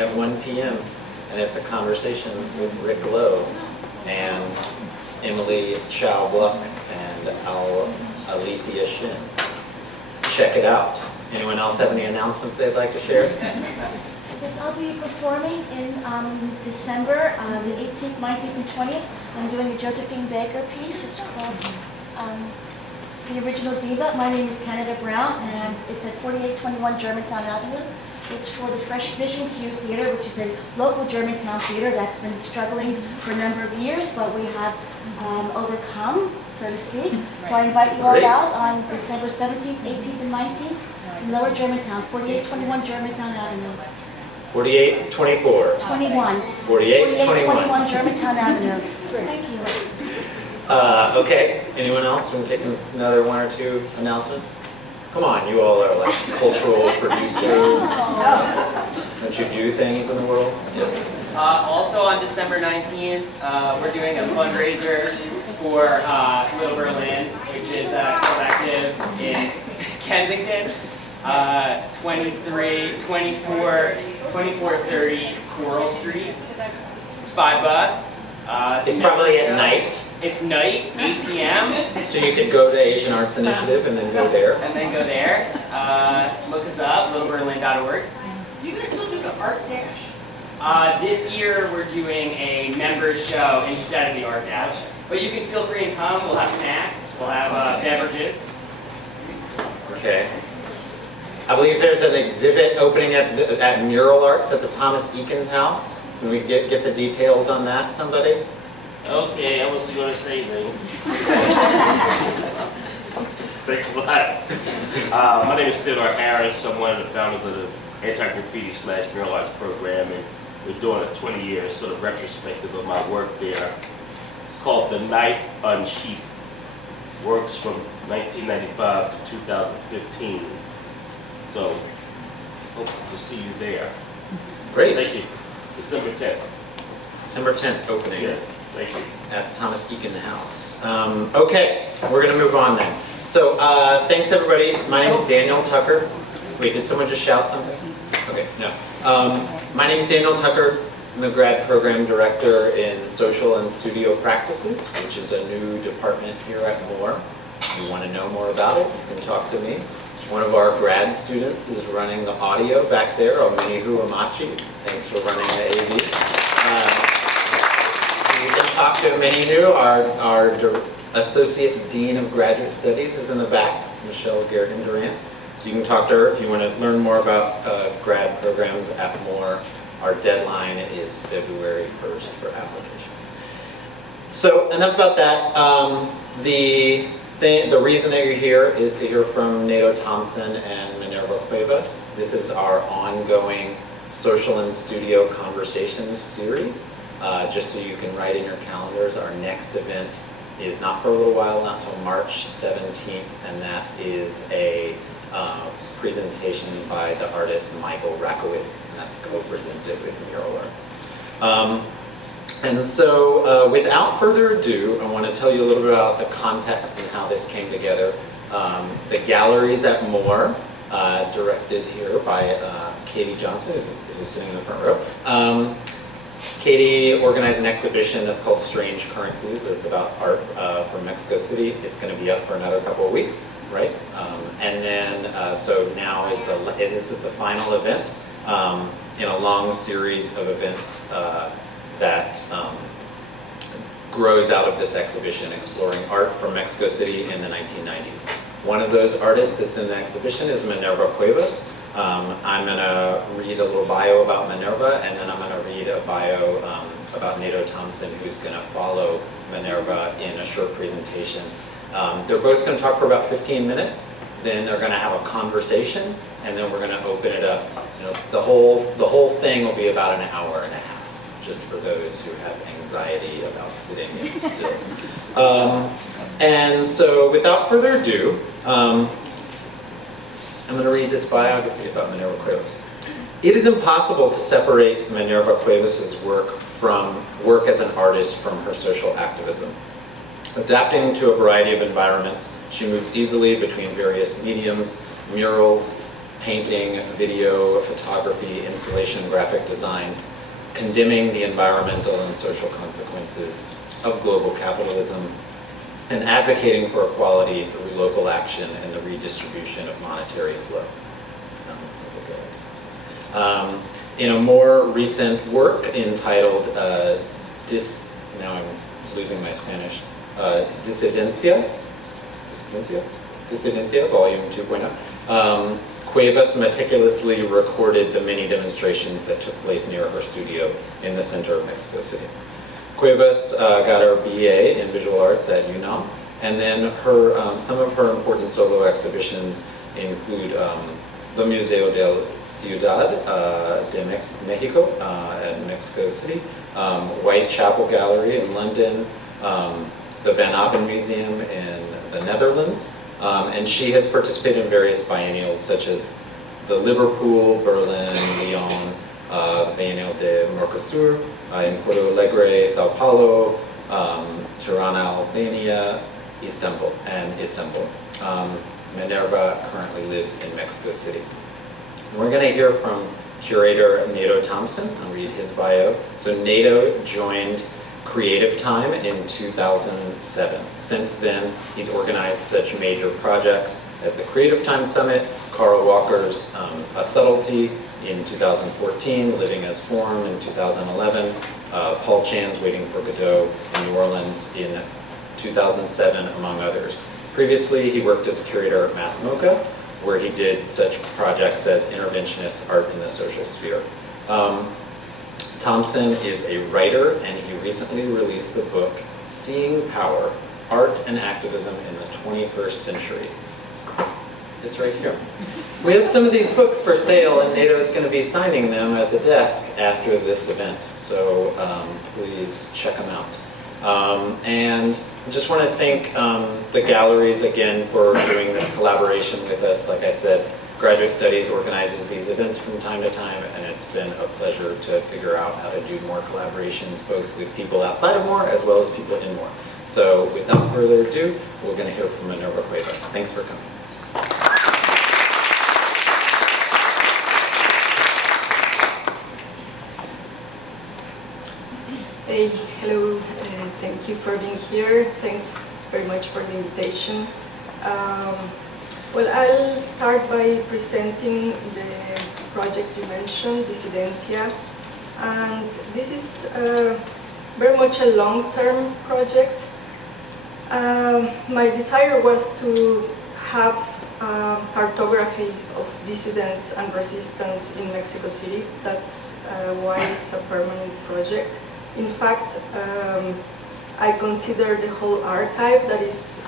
at 1 p.m. And it's a conversation with Rick Lowe and Emily Chow Bluck and Alethea Shin. Check it out. Anyone else have any announcements they'd like to share? Yes, I'll be performing in December, the 18th, 19th, and 20th. I'm doing a Josephine Baker piece. It's called The Original Diva. My name is Canada Brown, and it's at 4821 Germantown Avenue. It's for the Fresh Visions Youth Theater, which is a local Germantown theater that's been struggling for a number of years, but we have overcome, so to speak. So I invite you all out on December 17th, 18th, and 19th in Lower Germantown, 4821 Germantown Avenue. 4824. 21. 4821. Germantown Avenue. Thank you. Okay, anyone else want to take another one or two announcements? Come on, you all are like cultural producers. Don't you do things in the world? Yeah. Also on December 19th, we're doing a fundraiser for Little Berlin, which is a collective in Kensington, 2430 Coral Street. It's $5. It's probably at night. It's night, 8 p.m. So you could go to Asian Arts Initiative and then go there. And then go there. Look us up, littleberlin.org. You can still do the art dash. This year we're doing a members show instead of the art dash. But you can feel free and come. We'll have snacks. We'll have beverages. Okay. I believe there's an exhibit opening at Mural Arts at the Thomas Eakins House. Can we get the details on that, somebody? Okay, I wasn't going to say anything. Thanks a lot. My name is Theodore Harris. I'm one of the founders of the Anti-Graffiti/Mural Arts program, and we're doing a 20-year sort of retrospective of my work there called The Knife Unsheathed. Works from 1995 to 2015. So, hope to see you there. Great. Thank you. December 10th. December 10th opening. Yes, thank you. At the Thomas Eakins House. Okay, we're going to move on then. So thanks everybody. My name is Daniel Tucker. Wait, did someone just shout something? Okay, no. My name is Daniel Tucker. I'm the grad program director in social and studio practices, which is a new department here at Moore. If you want to know more about it, you can talk to me. One of our grad students is running the audio back there, Omenihu Amachi. Thanks for running the AV. You can talk to Omenihu. Our Associate Dean of Graduate Studies is in the back, Michelle Garrigan-Durant. So you can talk to her if you want to learn more about grad programs at Moore. Our deadline is February 1st for applications. So enough about that. The reason that you're here is to hear from Nato Thompson and Minerva Cuevas. This is our ongoing social and studio conversations series. Just so you can write in your calendars, our next event is not for a little while, not until March 17th, and that is a presentation by the artist Michael Rakowitz, and that's co-presented with Mural Arts. And so without further ado, I want to tell you a little bit about the context and how this came together. The galleries at Moore, directed here by Katie Johnson, who's sitting in the front row. Katie organized an exhibition that's called Strange Currencies. It's about art from Mexico City. It's going to be up for another couple of weeks, right? And then, so now this is the final event in a long series of events that grows out of this exhibition, exploring art from Mexico City in the 1990s. One of those artists that's in the exhibition is Minerva Cuevas. I'm going to read a little bio about Minerva, and then I'm going to read a bio about Nato Thompson, who's going to follow Minerva in a short presentation. They're both going to talk for about 15 minutes, then they're going to have a conversation, and then we're going to open it up. You know, the whole thing will be about an hour and a half, just for those who have anxiety about sitting still. And so without further ado, I'm going to read this biography about Minerva Cuevas. It is impossible to separate Minerva Cuevas' work as an artist from her social activism. Adapting to a variety of environments, she moves easily between various mediums, murals, painting, video, photography, installation, graphic design, condemning the environmental and social consequences of global capitalism, and advocating for equality through local action and the redistribution of monetary flow. Sounds like good. In a more recent work entitled now I'm losing my Spanish, Disidencia, volume 2.0, Cuevas meticulously recorded the many demonstrations that took place near her studio in the center of Mexico City. Cuevas got her BA in visual arts at UNAM, and then some of her important solo exhibitions include the Museo de Ciudad de Mexico in Mexico City, Whitechapel Gallery in London, the Van Appen Museum in the Netherlands, and she has participated in various biennials such as the Liverpool, Berlin, Lyon, the Biennial de Mercosur, in Porto Alegre, Sao Paulo, Tirana, Albania, Istanbul. Minerva currently lives in Mexico City. We're going to hear from curator Nato Thompson. I'll read his bio. So Nato joined Creative Time in 2007. Since then, he's organized such major projects as the Creative Time Summit, Carl Walker's A Subtlety in 2014, Living as Form in 2011, Paul Chan's Waiting for Godot in New Orleans in 2007, among others. Previously, he worked as a curator at MASS MoCA, where he did such projects as Interventionists, Art in the Social Sphere. Thompson is a writer, and he recently released the book, Seeing Power, Art and Activism in the 21st Century. It's right here. We have some of these books for sale, and Nato is going to be signing them at the desk after this event, so please check them out. And I just want to thank the galleries again for doing this collaboration with us. Like I said, Graduate Studies organizes these events from time to time, and it's been a pleasure to figure out how to do more collaborations, both with people outside of Moore as well as people in Moore. So without further ado, we're going to hear from Minerva Cuevas. Thanks for coming. Hey, hello, thank you for being here. Thanks very much for the invitation. Well, I'll start by presenting the project you mentioned, Disidencia. And this is very much a long-term project. My desire was to have cartography of dissidence and resistance in Mexico City. That's why it's a permanent project. In fact, I consider the whole archive, that is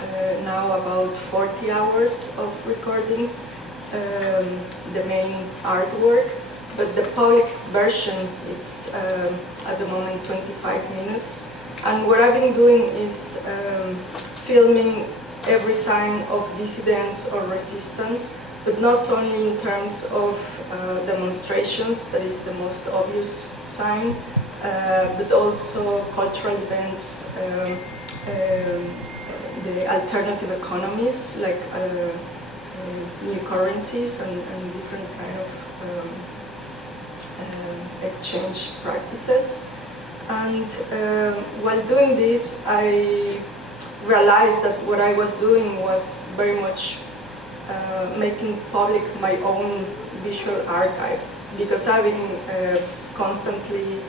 now about 40 hours of recordings, the main artwork, but the public version, it's at the moment 25 minutes. And what I've been doing is filming every sign of dissidence or resistance, but not only in terms of demonstrations, that is the most obvious sign, but also cultural events, the alternative economies, like new currencies and different kind of exchange practices. And while doing this, I realized that what I was doing was very much making public my own visual archive, because I've been constantly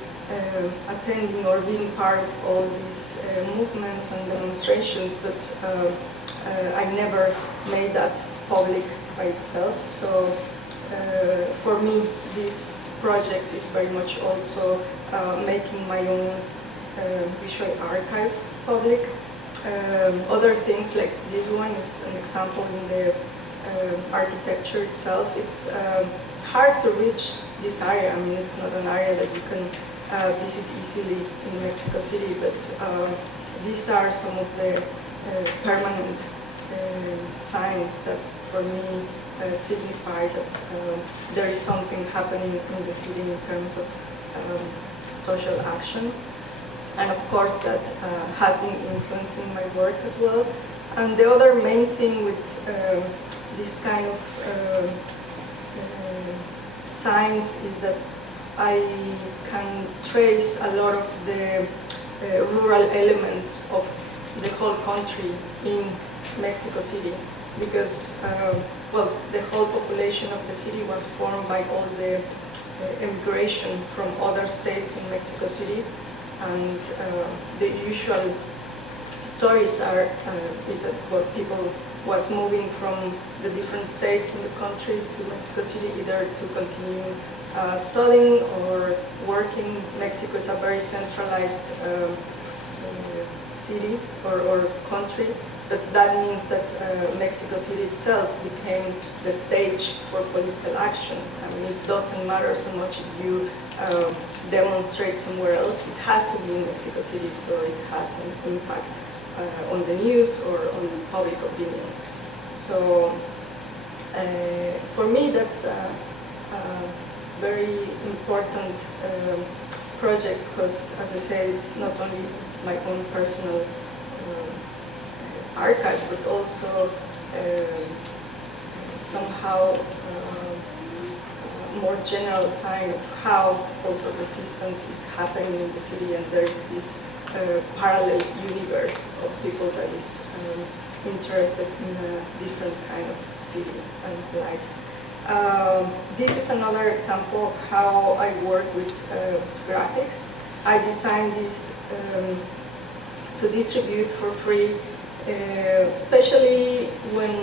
attending or being part of all these movements and demonstrations, but I never made that public by itself. So for me, this project is very much also making my own visual archive public. Other things like this one is an example in the architecture itself. It's hard to reach this area. I mean, it's not an area that you can visit easily in Mexico City, but these are some of the permanent signs that for me signify that there is something happening in the city in terms of social action. And of course that has been influencing my work as well. And the other main thing with this kind of designs is that I can trace a lot of the rural elements of the whole country in Mexico City, because well, the whole population of the city was formed by all the immigration from other states in Mexico City, and the usual stories are is that well, people was moving from the different states in the country to Mexico City either to continue studying or working. Mexico is a very centralized city or country, but that means that Mexico City itself became the stage for political action. I mean, it doesn't matter so much if you demonstrate somewhere else, it has to be in Mexico City, so it has an impact on the news or on public opinion. So for me, that's a very important project, because, as I said, it's not only my own personal archive, but also somehow more general sign of how also resistance is happening in the city, and there is this parallel universe of people that is interested in a different kind of city and life. This is another example of how I work with graphics. I designed this to distribute for free, especially when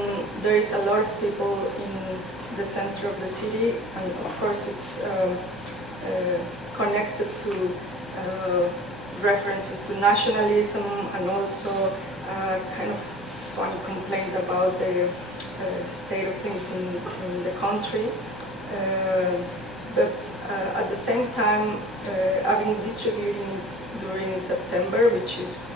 there is a lot of people in the center of the city, and of course it's connected to references to nationalism and also kind of fun complaint about the state of things in the country. But at the same time, I've been distributing it during September, which is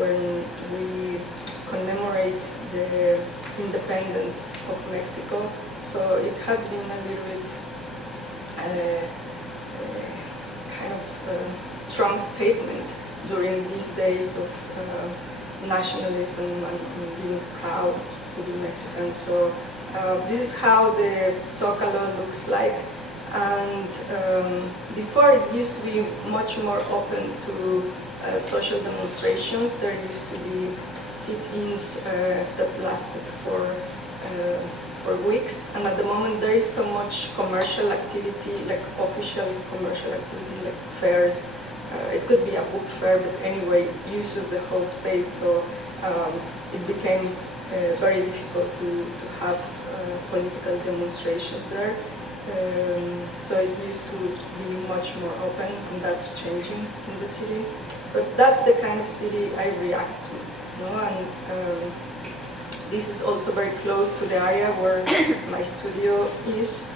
when we commemorate the independence of Mexico. So it has been a little bit kind of strong statement during these days of nationalism and being proud to be Mexican. So this is how the Zócalo looks like. And before, it used to be much more open to social demonstrations. There used to be sit-ins that lasted for weeks, and at the moment there is so much commercial activity, like official commercial activity, like fairs. It could be a book fair, but anyway, it uses the whole space, so it became very difficult to have political demonstrations there. So it used to be much more open, and that's changing in the city. But that's the kind of city I react to, you know? And this is also very close to the area where my studio is.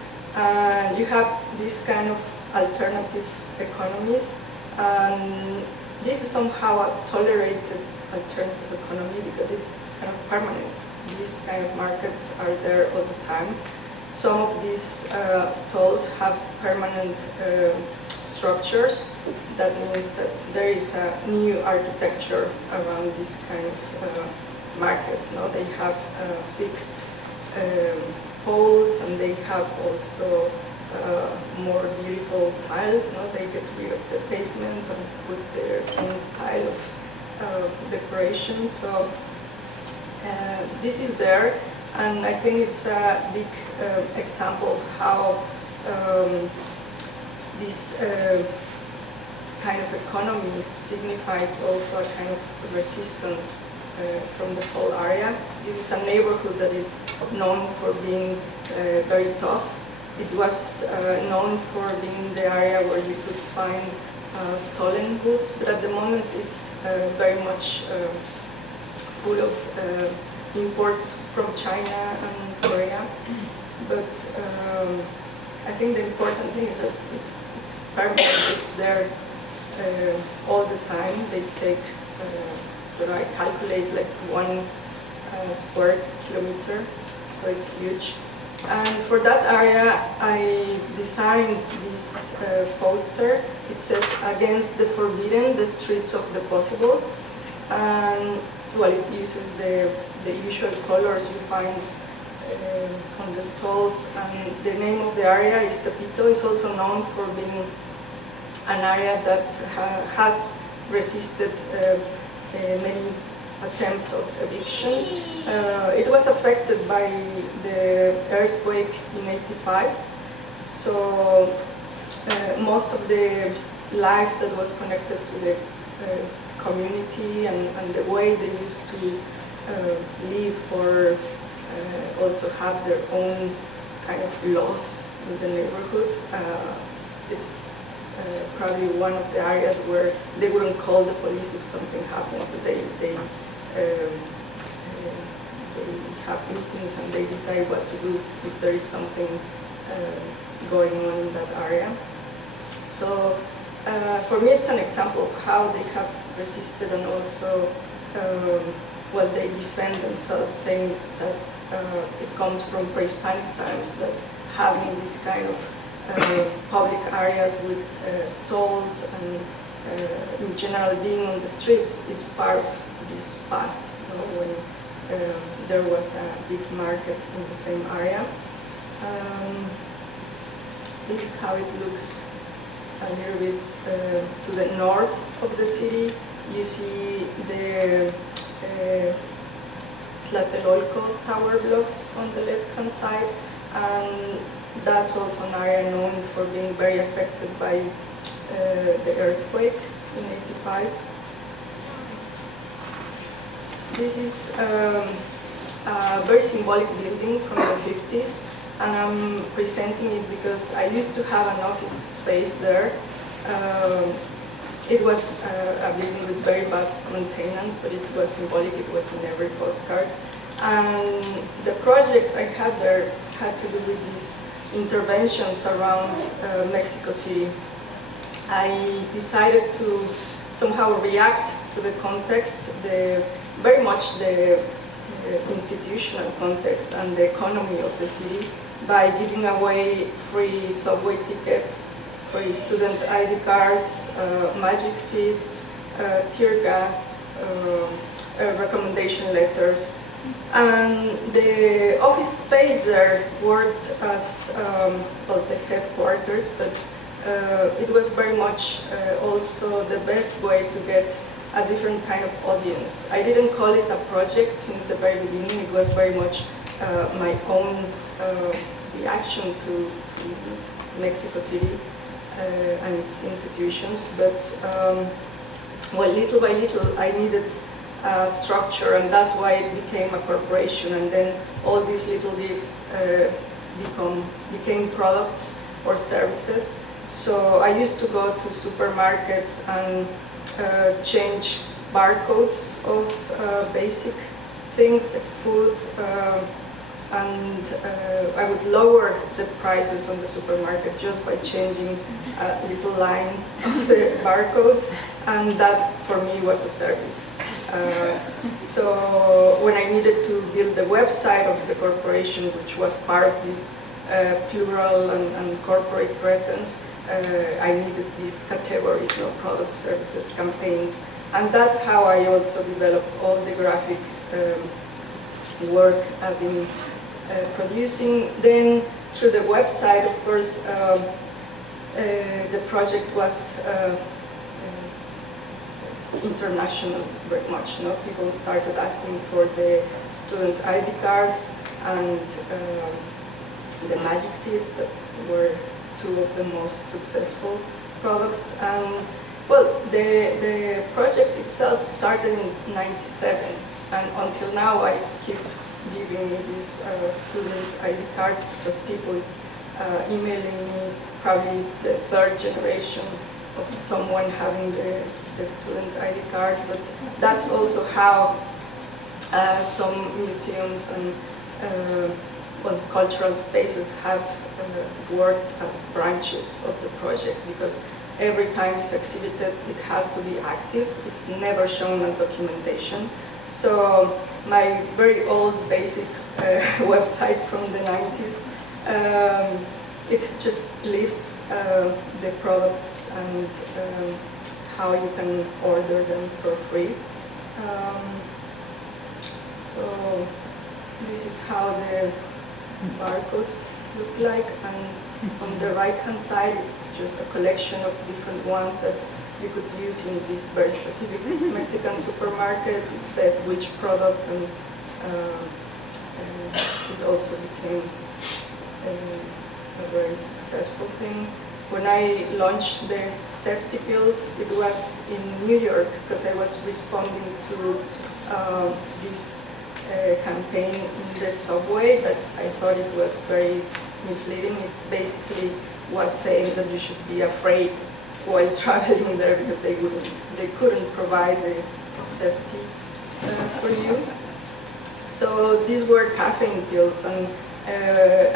You have this kind of alternative economies, and this is somehow a tolerated alternative economy because it's kind of permanent. These kind of markets are there all the time. Some of these stalls have permanent structures. That means that there is a new architecture around these kind of markets. No? They have fixed poles, and they have also more beautiful tiles. No? They get rid of the pavement and put their own style of decoration. So this is there, and I think it's a big example of how this kind of economy signifies also a kind of resistance from the whole area. This is a neighborhood that is known for being very tough. It was known for being the area where you could find stolen goods, but at the moment is very much full of imports from China and Korea. But I think the important thing is that it's permanent, it's there all the time. They take, I calculate like 1 square kilometer, so it's huge. And for that area, I designed this poster. It says, "Against the forbidden, the streets of the possible." And well, it uses the usual colors you find on the stalls, and the name of the area is Tepito. Is also known for being an area that has resisted many attempts of eviction. It was affected by the earthquake in '85, so most of the life that was connected to the community and the way they used to live or also have their own kind of laws in the neighborhood. It's probably one of the areas where they wouldn't call the police if something happens, but they have meetings and they decide what to do if there is something going on in that area. So for me it's an example of how they have resisted, and also well, they defend themselves, saying that it comes from pre-Hispanic times, that having this kind of public areas with stalls and in general being on the streets, it's part of this past, you know, when there was a big market in the same area. This is how it looks a little bit to the north of the city. You see the Tlatelolco tower blocks on the left-hand side, and that's also an area known for being very affected by the earthquake in '85. This is a very symbolic building from the '50s, and I'm presenting it because I used to have an office space there. It was a building with very bad maintenance, but it was symbolic, it was in every postcard. And the project I had there had to do with these interventions around Mexico City. I decided to somehow react to the context, very much the institutional context and the economy of the city, by giving away free subway tickets, free student ID cards, magic seats, tear gas, recommendation letters. And the office space there worked as well, the headquarters, but it was very much also the best way to get a different kind of audience. I didn't call it a project since the very beginning. It was very much my own reaction to Mexico City and its institutions. But well, little by little, I needed structure, and that's why it became a corporation. And then all these little bits became products or services. So I used to go to supermarkets and change barcodes of basic things like food, and I would lower the prices on the supermarket just by changing a little line of the barcode, and that for me was a service. So when I needed to build the website of the corporation, which was part of this plural and corporate presence, I needed these categories, product, services, campaigns, and that's how I also developed all the graphic work I've been producing. Then through the website, of course, the project was international very much. People started asking for the student ID cards and the magic seats that were two of the most successful products. And well, the project itself started in '97, and until now I keep giving me these student ID cards because people is emailing me. Probably it's the third generation of someone having the student ID card, but that's also how some museums and cultural spaces have worked as branches of the project, because every time it's exhibited, it has to be active. It's never shown as documentation. So my very old basic website from the 90s, it just lists the products and how you can order them for free. So this is how the barcodes look like, and on the right-hand side, it's just a collection of different ones that you could use in this very specific Mexican supermarket. It says which product, and it also became a very successful thing. When I launched the safety pills, it was in New York, because I was responding to this campaign in the subway that I thought it was very misleading. It basically was saying that you should be afraid while traveling there because they couldn't provide the safety for you. So these were caffeine pills, and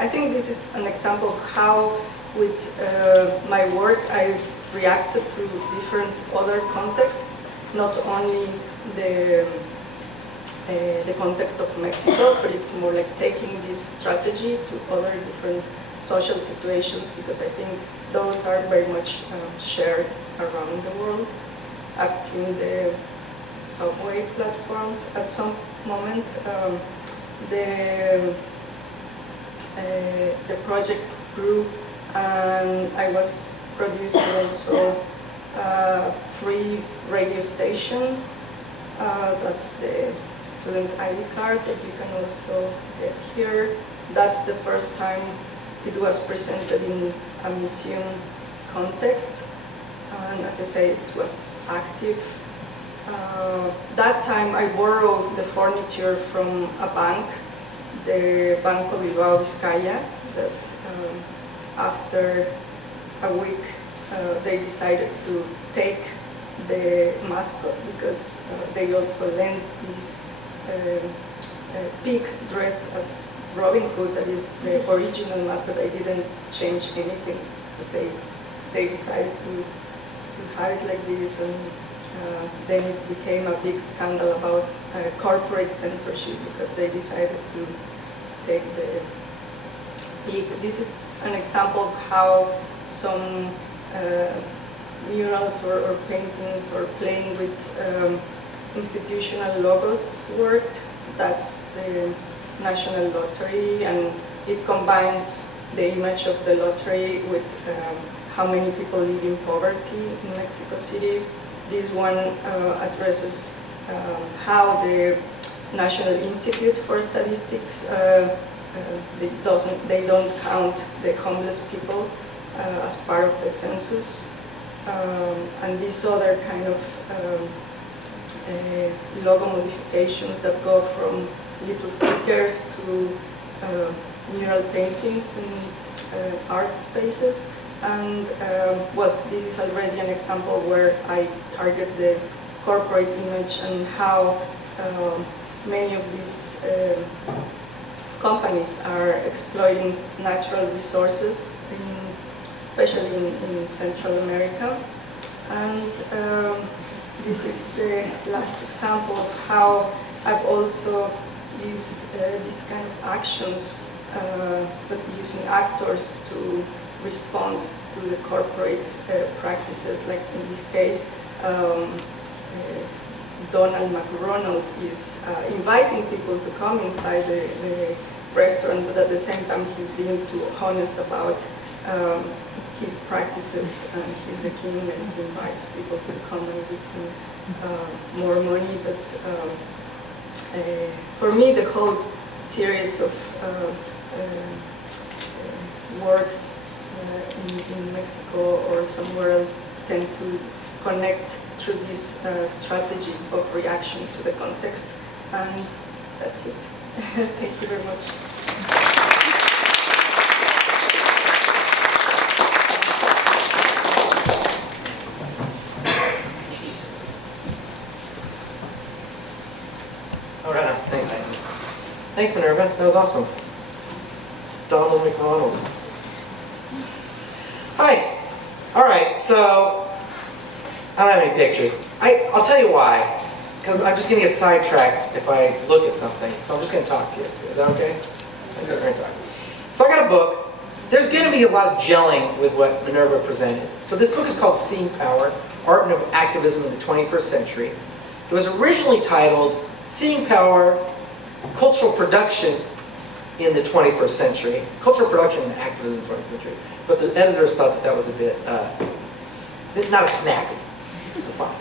I think this is an example of how with my work I reacted to different other contexts, not only the context of Mexico, but it's more like taking this strategy to other different social situations, because I think those are very much shared around the world. Acting the subway platforms, at some moment the project grew, and I was producing also a free radio station. That's the student ID card that you can also get here. That's the first time it was presented in a museum context, and as I say, it was active. That time I borrowed the furniture from a bank, the Banco Bilbao Vizcaya, that after a week they decided to take the mascot, because they also lent this pig dressed as Robin Hood, that is the original mascot. I didn't change anything, but they decided to have it like this, and then it became a big scandal about corporate censorship, because they decided to take the pig. This is an example of how some murals or paintings or playing with institutional logos worked. That's the National Lottery, and it combines the image of the lottery with how many people live in poverty in Mexico City. This one addresses how the National Institute for Statistics they don't count the homeless people as part of the census, and these other kind of logo modifications that go from little stickers to mural paintings in art spaces. And well, this is already an example where I target the corporate image and how many of these companies are exploiting natural resources, especially in Central America. And this is the last example of how I've also used these kind of actions, but using actors to respond to the corporate practices. Like in this case, Donald McDonald is inviting people to come inside the restaurant, but at the same time he's being too honest about his practices, and he's the king and he invites people to come and give him more money. But for me, the whole series of works in Mexico or somewhere else tend to connect through this strategy of reaction to the context. And that's it. Thank you very much. All right, thanks. Thanks, Minerva. That was awesome. Donald McDonald. Hi. All right, so I don't have any pictures. I'll tell you why. Because I'm just going to get sidetracked if I look at something. So I'm just going to talk to you. Is that okay? I'm going to talk. So I got a book. There's going to be a lot of gelling with what Minerva presented. So this book is called Seeing Power, Art and Activism in the 21st Century. It was originally titled Seeing Power, Cultural Production in the 21st century. Cultural production and activism in the 20th century. But the editors thought that that was a bit, not as snappy. So fine.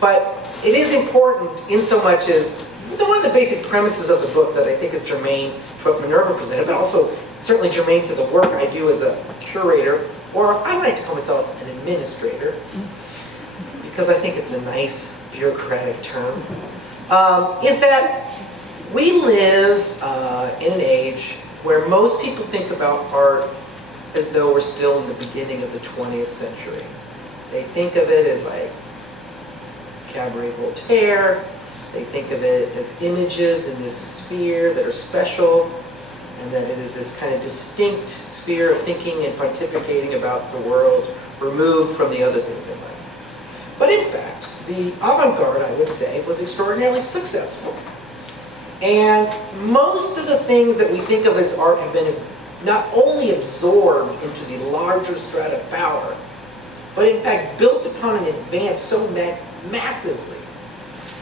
But it is important in so much as one of the basic premises of the book that I think is germane to what Minerva presented, but also certainly germane to the work I do as a curator, or I like to call myself an administrator, because I think it's a nice bureaucratic term, is that we live in an age where most people think about art as though we're still in the beginning of the 20th century. They think of it as like Cabaret Voltaire. They think of it as images in this sphere that are special, and that it is this kind of distinct sphere of thinking and pontificating about the world, removed from the other things in life. But in fact, the avant-garde, I would say, was extraordinarily successful. And most of the things that we think of as art have been not only absorbed into the larger strata of power, but in fact built upon and advanced so massively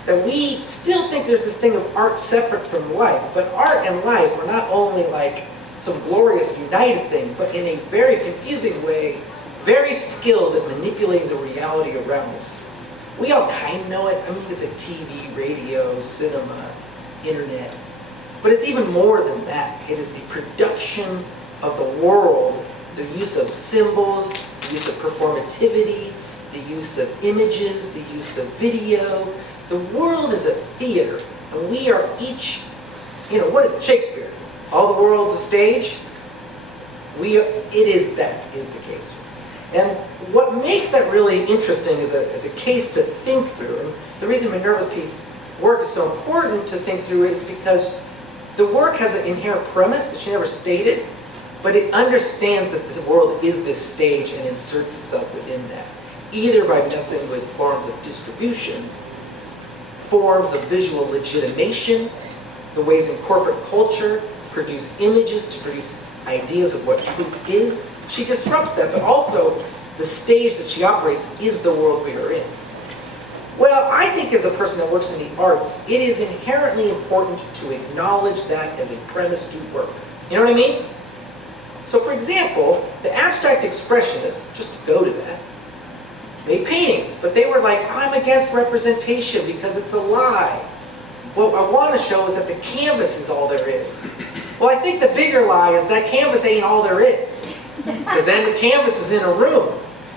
that we still think there's this thing of art separate from life. But art and life are not only like some glorious united thing, but in a very confusing way, very skilled at manipulating the reality around us. We all kind of know it. I mean, it's a TV, radio, cinema, internet. But it's even more than that. It is the production of the world, the use of symbols, the use of performativity, the use of images, the use of video. The world is a theater, and we are each, what is it? Shakespeare. All the world's a stage. That is the case. And what makes that really interesting is a case to think through. And the reason Minerva's work is so important to think through is because the work has an inherent premise that she never stated, but it understands that this world is this stage and inserts itself within that, either by messing with forms of distribution, forms of visual legitimation, the ways in corporate culture produce images to produce ideas of what truth is. She disrupts that, but also the stage that she operates is the world we are in. Well, I think as a person that works in the arts, it is inherently important to acknowledge that as a premise to work. You know what I mean? So for example, the abstract expressionists, just to go to that, made paintings, but they were like, I'm against representation because it's a lie. What I want to show is that the canvas is all there is. Well, I think the bigger lie is that canvas ain't all there is. Because then the canvas is in a room,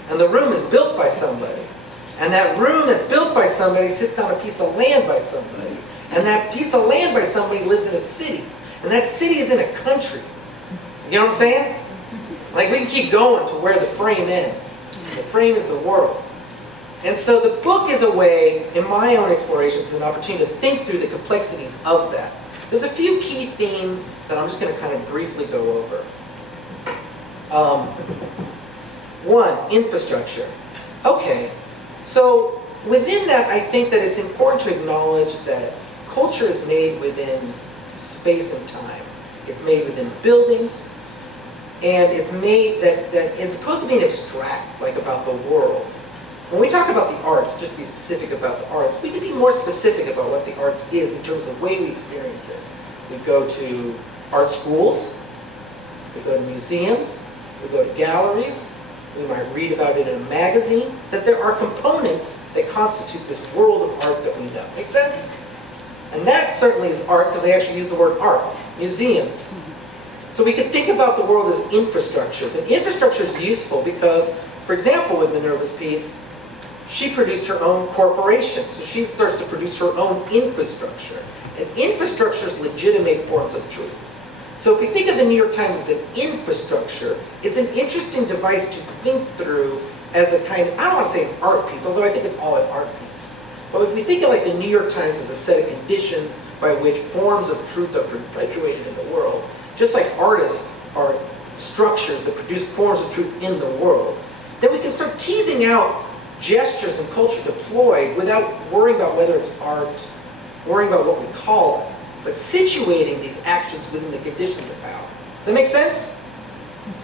and the room is built by somebody. And that room that's built by somebody sits on a piece of land by somebody. And that piece of land by somebody lives in a city. And that city is in a country. You know what I'm saying? Like, we can keep going to where the frame ends. The frame is the world. And so the book is a way, in my own explorations, an opportunity to think through the complexities of that. There's a few key themes that I'm just going to kind of briefly go over. One, infrastructure. Okay, so within that, I think that it's important to acknowledge that culture is made within space and time. It's made within buildings, and it's made that it's supposed to be an extract, like about the world. When we talk about the arts, just to be specific about the arts, we can be more specific about what the arts is in terms of the way we experience it. We go to art schools, we go to museums, we go to galleries, we might read about it in a magazine, that there are components that constitute this world of art that we know. Make sense? And that certainly is art, because they actually use the word art. Museums. So we can think about the world as infrastructures. And infrastructure is useful because, for example, with Minerva's piece, she produced her own corporation. So she starts to produce her own infrastructure. And infrastructures legitimate forms of truth. So if we think of the New York Times as an infrastructure, it's an interesting device to think through as a kind of, I don't want to say an art piece, although I think it's all an art piece. But if we think of like the New York Times as a set of conditions by which forms of truth are perpetuated in the world, just like artists are structures that produce forms of truth in the world, then we can start teasing out gestures and culture deployed without worrying about whether it's art, worrying about what we call it, but situating these actions within the conditions of power. Does that make sense?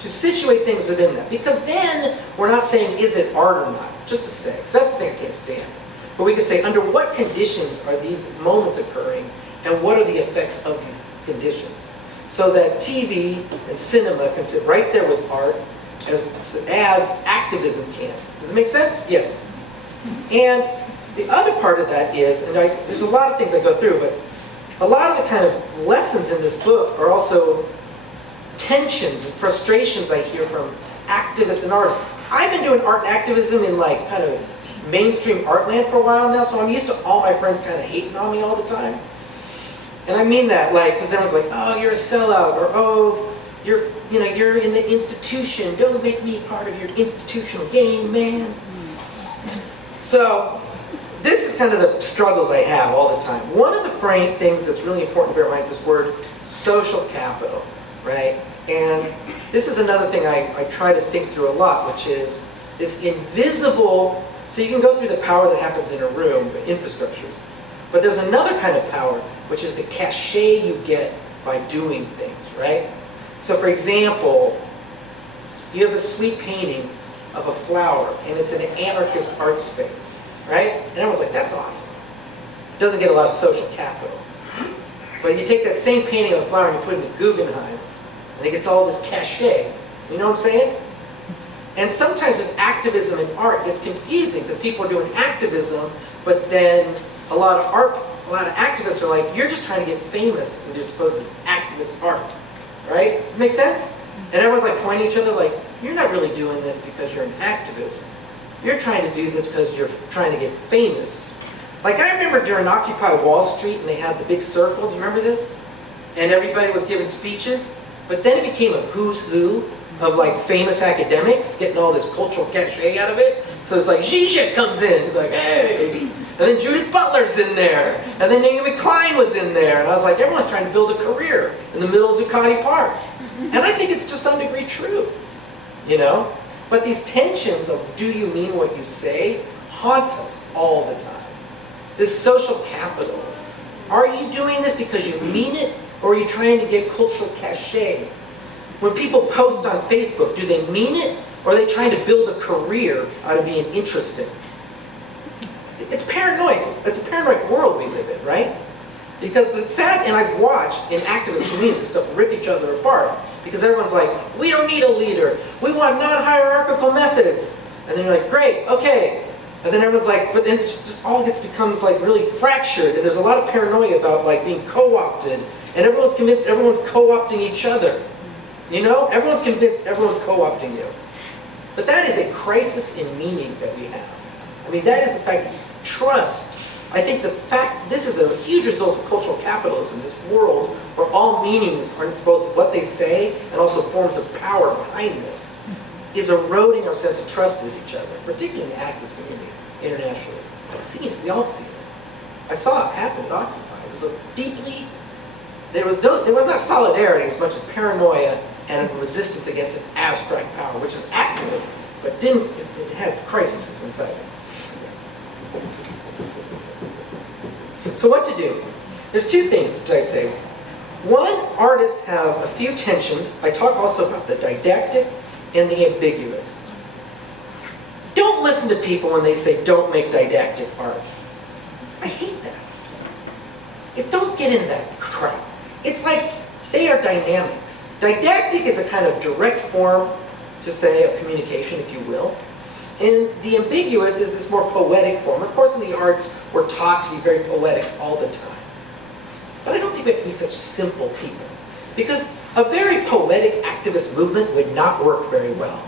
To situate things within that. Because then we're not saying, is it art or not? Just to say, because that's the thing I can't stand. But we can say, under what conditions are these moments occurring, and what are the effects of these conditions? so that TV and cinema can sit right there with art as activism can. Does it make sense? Yes. And the other part of that is, and there's a lot of things I go through, but a lot of the kind of lessons in this book are also tensions and frustrations I hear from activists and artists. I've been doing art and activism in like kind of mainstream artland for a while now, so I'm used to all my friends kind of hating on me all the time. And I mean that, like, because everyone's like, oh, you're a sellout, or oh, you're in the institution. Don't make me part of your institutional game, man. So this is kind of the struggles I have all the time. One of the things that's really important to bear in mind is this word social capital, right? And this is another thing I try to think through a lot, which is this invisible, so you can go through the power that happens in a room, the infrastructures, but there's another kind of power, which is the cachet you get by doing things, right? So for example, you have a sweet painting of a flower, and it's in an anarchist art space, right? And everyone's like, that's awesome. It doesn't get a lot of social capital. But you take that same painting of a flower and you put it in the Guggenheim, and it gets all this cachet. You know what I'm saying? And sometimes with activism and art, it's confusing because people are doing activism, but then a lot of activists are like, you're just trying to get famous when you're supposed to activist art, right? Does it make sense? And everyone's like pointing at each other like, you're not really doing this because you're an activist. You're trying to do this because you're trying to get famous. Like I remember during Occupy Wall Street and they had the big circle, do you remember this? And everybody was giving speeches, but then it became a who's who of like famous academics getting all this cultural cachet out of it. So it's like Zizek comes in, he's like, hey. And then Judith Butler's in there. And then Naomi Klein was in there. And I was like, everyone's trying to build a career in the middle of Zuccotti Park. And I think it's to some degree true, you know? But these tensions of do you mean what you say haunt us all the time. This social capital. Are you doing this because you mean it, or are you trying to get cultural cachet? When people post on Facebook, do they mean it, or are they trying to build a career out of being interesting? It's paranoid. It's a paranoid world we live in, right? Because the sad, and I've watched in activist communities and stuff rip each other apart, because everyone's like, we don't need a leader. We want non-hierarchical methods. And then you're like, great, okay. And then everyone's like, but then it just all becomes like really fractured, and there's a lot of paranoia about like being co-opted, and everyone's convinced everyone's co-opting each other. You know? Everyone's convinced everyone's co-opting you. But that is a crisis in meaning that we have. I mean, that is the fact that trust. I think the fact, this is a huge result of cultural capitalism, this world where all meanings are both what they say and also forms of power behind them, is eroding our sense of trust with each other, particularly in the activist community, internationally. I've seen it, we all see it. I saw it happen at Occupy. It was a deeply, there was not solidarity as much as paranoia and a resistance against an abstract power, which is active, but it had crises inside it. So what to do? There's two things that I'd say. One, artists have a few tensions. I talk also about the didactic and the ambiguous. Don't listen to people when they say don't make didactic art. I hate that. Don't get into that crap. It's like they are dynamics. Didactic is a kind of direct form, to say, of communication, if you will. And the ambiguous is this more poetic form. Of course, in the arts, we're taught to be very poetic all the time. But I don't think we have to be such simple people. Because a very poetic activist movement would not work very well.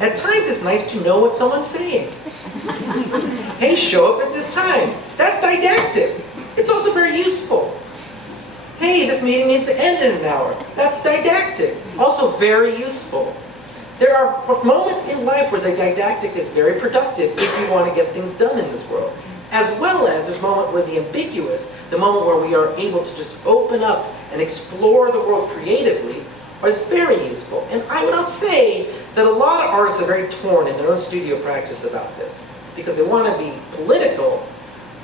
At times, it's nice to know what someone's saying. Hey, show up at this time. That's didactic. It's also very useful. Hey, this meeting needs to end in an hour. That's didactic. Also very useful. There are moments in life where the didactic is very productive if you want to get things done in this world. As well as there's a moment where the ambiguous, the moment where we are able to just open up and explore the world creatively, is very useful. And I would also say that a lot of artists are very torn in their own studio practice about this. Because they want to be political,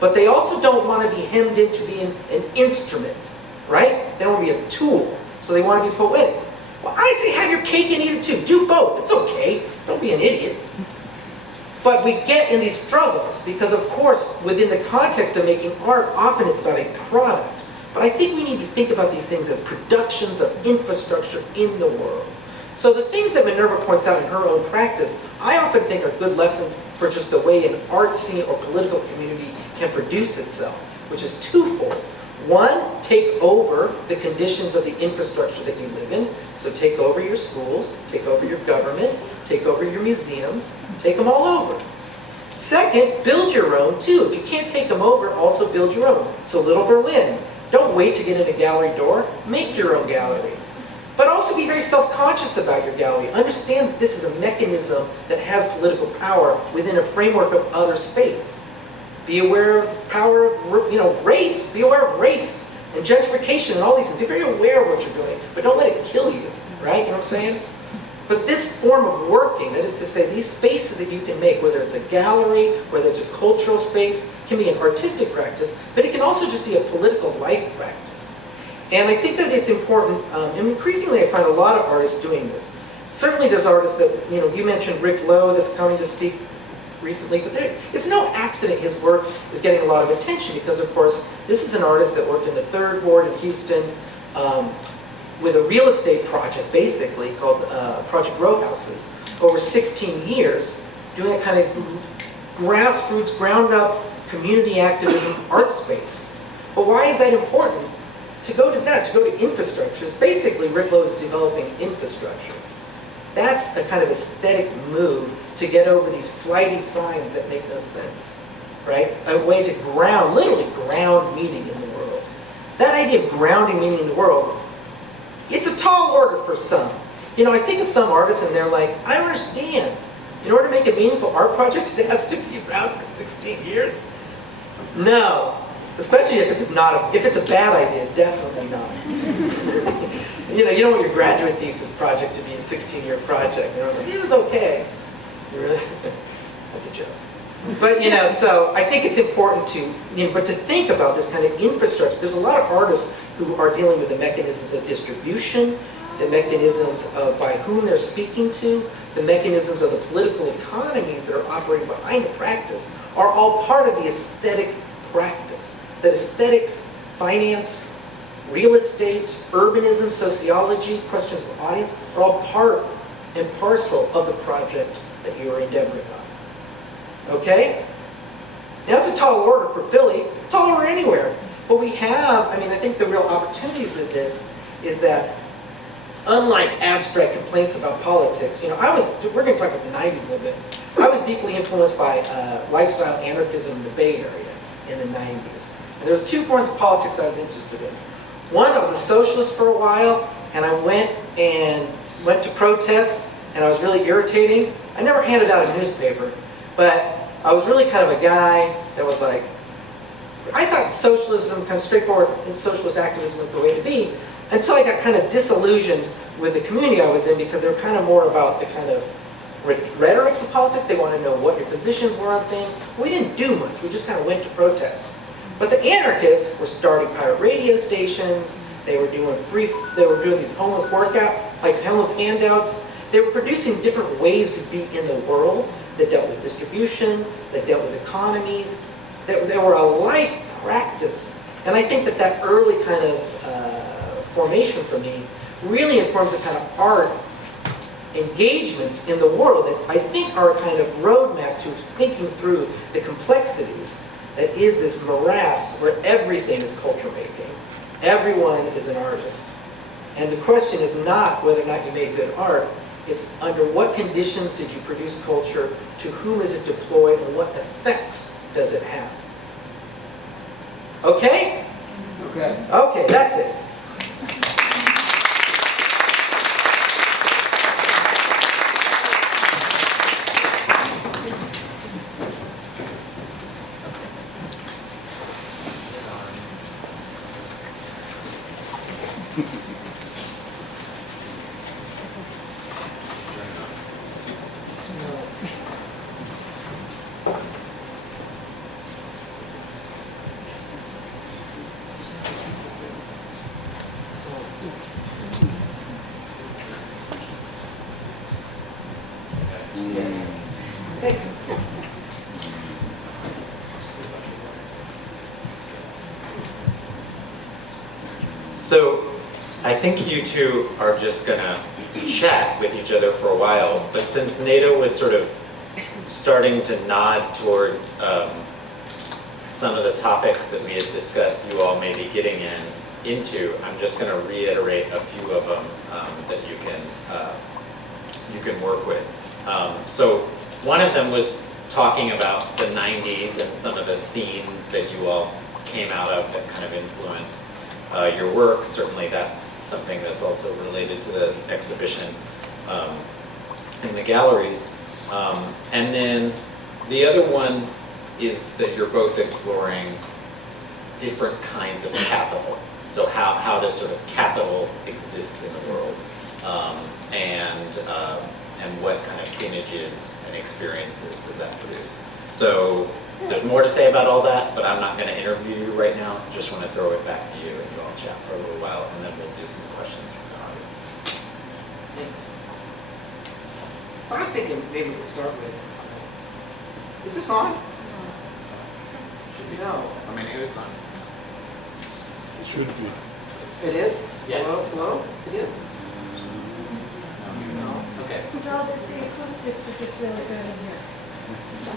but they also don't want to be hemmed into being an instrument, right? They don't want to be a tool, so they want to be poetic. Well, I say have your cake and eat it too. Do both. It's okay. Don't be an idiot. But we get in these struggles because, of course, within the context of making art, often it's about a product. But I think we need to think about these things as productions of infrastructure in the world. So the things that Minerva points out in her own practice, I often think are good lessons for just the way an art scene or political community can produce itself, which is twofold. One, take over the conditions of the infrastructure that you live in. So take over your schools, take over your government, take over your museums, take them all over. Second, build your own too. If you can't take them over, also build your own. So Little Berlin, don't wait to get in a gallery door, make your own gallery. But also be very self-conscious about your gallery. Understand that this is a mechanism that has political power within a framework of other space. Be aware of the power of, race. Be aware of race and gentrification and all these things. Be very aware of what you're doing, but don't let it kill you, right? You know what I'm saying? But this form of working, that is to say, these spaces that you can make, whether it's a gallery, whether it's a cultural space, can be an artistic practice, but it can also just be a political life practice. And I think that it's important, and increasingly I find a lot of artists doing this. Certainly there's artists that, you mentioned Rick Lowe that's coming to speak recently, but it's no accident his work is getting a lot of attention because, of course, this is an artist that worked in the 3rd Ward in Houston with a real estate project, basically, called Project Row Houses, over 16 years, doing a kind of grassroots, ground-up community activism art space. But why is that important? To go to infrastructures, basically Rick Lowe is developing infrastructure. That's a kind of aesthetic move to get over these flighty signs that make no sense, right? A way to ground, literally ground meaning in the world. That idea of grounding meaning in the world, it's a tall order for some. I think of some artists and they're like, I understand. In order to make a meaningful art project, it has to be around for 16 years? No. Especially if it's a bad idea, definitely not. You don't want your graduate thesis project to be a 16-year project. It was okay. That's a joke. But so I think it's important to think about this kind of infrastructure. There's a lot of artists who are dealing with the mechanisms of distribution, the mechanisms of by whom they're speaking to, the mechanisms of the political economies that are operating behind the practice are all part of the aesthetic practice. That aesthetics, finance, real estate, urbanism, sociology, questions of audience are all part and parcel of the project that you are endeavoring on. Okay? Now that's a tall order for Philly, tall order anywhere. But we have, I think the real opportunities with this is that unlike abstract complaints about politics, we're going to talk about the 90s a little bit. I was deeply influenced by lifestyle anarchism in the Bay Area in the 90s. And there was 2 forms of politics I was interested in. One, I was a socialist for a while, and I went to protests, and I was really irritating. I never handed out a newspaper, but I was really kind of a guy that was like, I thought socialism, kind of straightforward socialist activism was the way to be, until I got kind of disillusioned with the community I was in because they were kind of more about the kind of rhetorics of politics. They wanted to know what your positions were on things. We didn't do much. We just kind of went to protests. But the anarchists were starting pirate radio stations. They were doing these homeless homeless handouts. They were producing different ways to be in the world that dealt with distribution, that dealt with economies, that they were a life practice. And I think that early kind of formation for me really informs the kind of art engagements in the world that I think are a kind of roadmap to thinking through the complexities that is this morass where everything is culture making. Everyone is an artist. And the question is not whether or not you made good art, it's under what conditions did you produce culture, to whom is it deployed, and what effects does it have. Okay? Okay. Okay, that's it. So I think you two are just gonna chat with each other for a while, but since NATO was sort of starting to nod towards some of the topics that we had discussed you all may be getting into, I'm just gonna reiterate a few of them that you can work with. So one of them was talking about the 90s and some of the scenes that you all came out of that kind of influenced your work. Certainly that's something that's also related to the exhibition in the galleries. And then the other one is that you're both exploring different kinds of capital. So how does sort of capital exist in the world? And what kind of images and experiences does that produce? So there's more to say about all that, but I'm not going to interview you right now. Just want to throw it back to you, and you all chat for a little while, and then we'll do some questions from the audience. Thanks. So I was thinking maybe to start with, is this on? Should be. No. I mean, it is on. It should be. It is? Yeah. Hello? Hello? It is? No. Okay. No, the acoustics are just really good in here.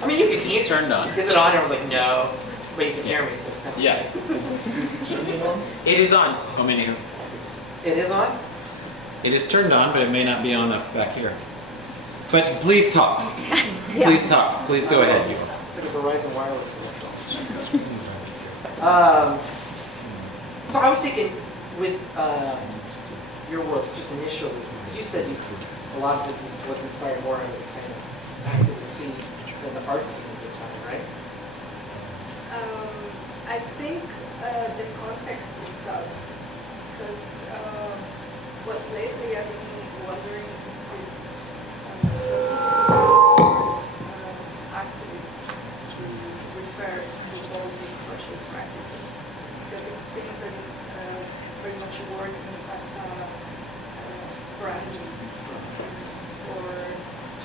I mean, you can hear. It's turned on. Is it on? And I was like, no. But you can hear me, so it's kind of. Yeah. It is on. Oh, many. It is on? It is turned on, but it may not be on up back here. But please talk. Please talk. Please go ahead, you all. It's like a Verizon wireless commercial. So I was thinking with your work, just initially, because you said a lot of this was inspired more out of the kind of activist scene than the art scene at the time, right? I think the context itself, because what lately I've been wondering if it's activism to refer to all these social practices, because it seems that it's very much working as a brand for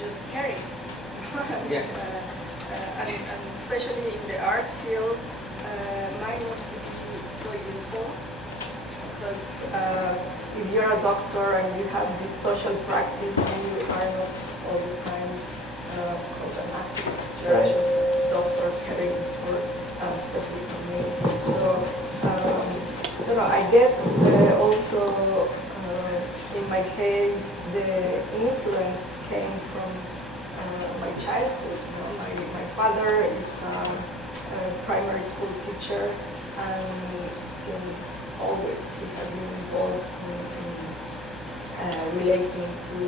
just caring. Yeah. And especially in the art field, might not be so useful because if you're a doctor and you have this social practice, you are not all the time as an activist. You're Right. just a doctor caring for a specific community. So, I guess also in my case, the influence came from my childhood. My father is a primary school teacher, and since always he has been involved in relating to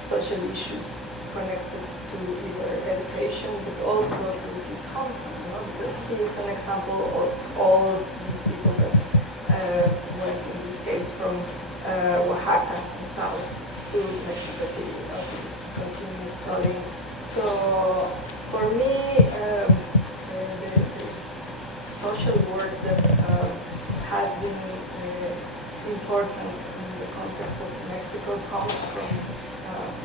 social issues connected to either education, but also to his hometown, because he is an example of all these people that went, in this case, from Oaxaca, the south, to Mexico City, to continue studying. So for me, the social work that has been important in the context of Mexico comes from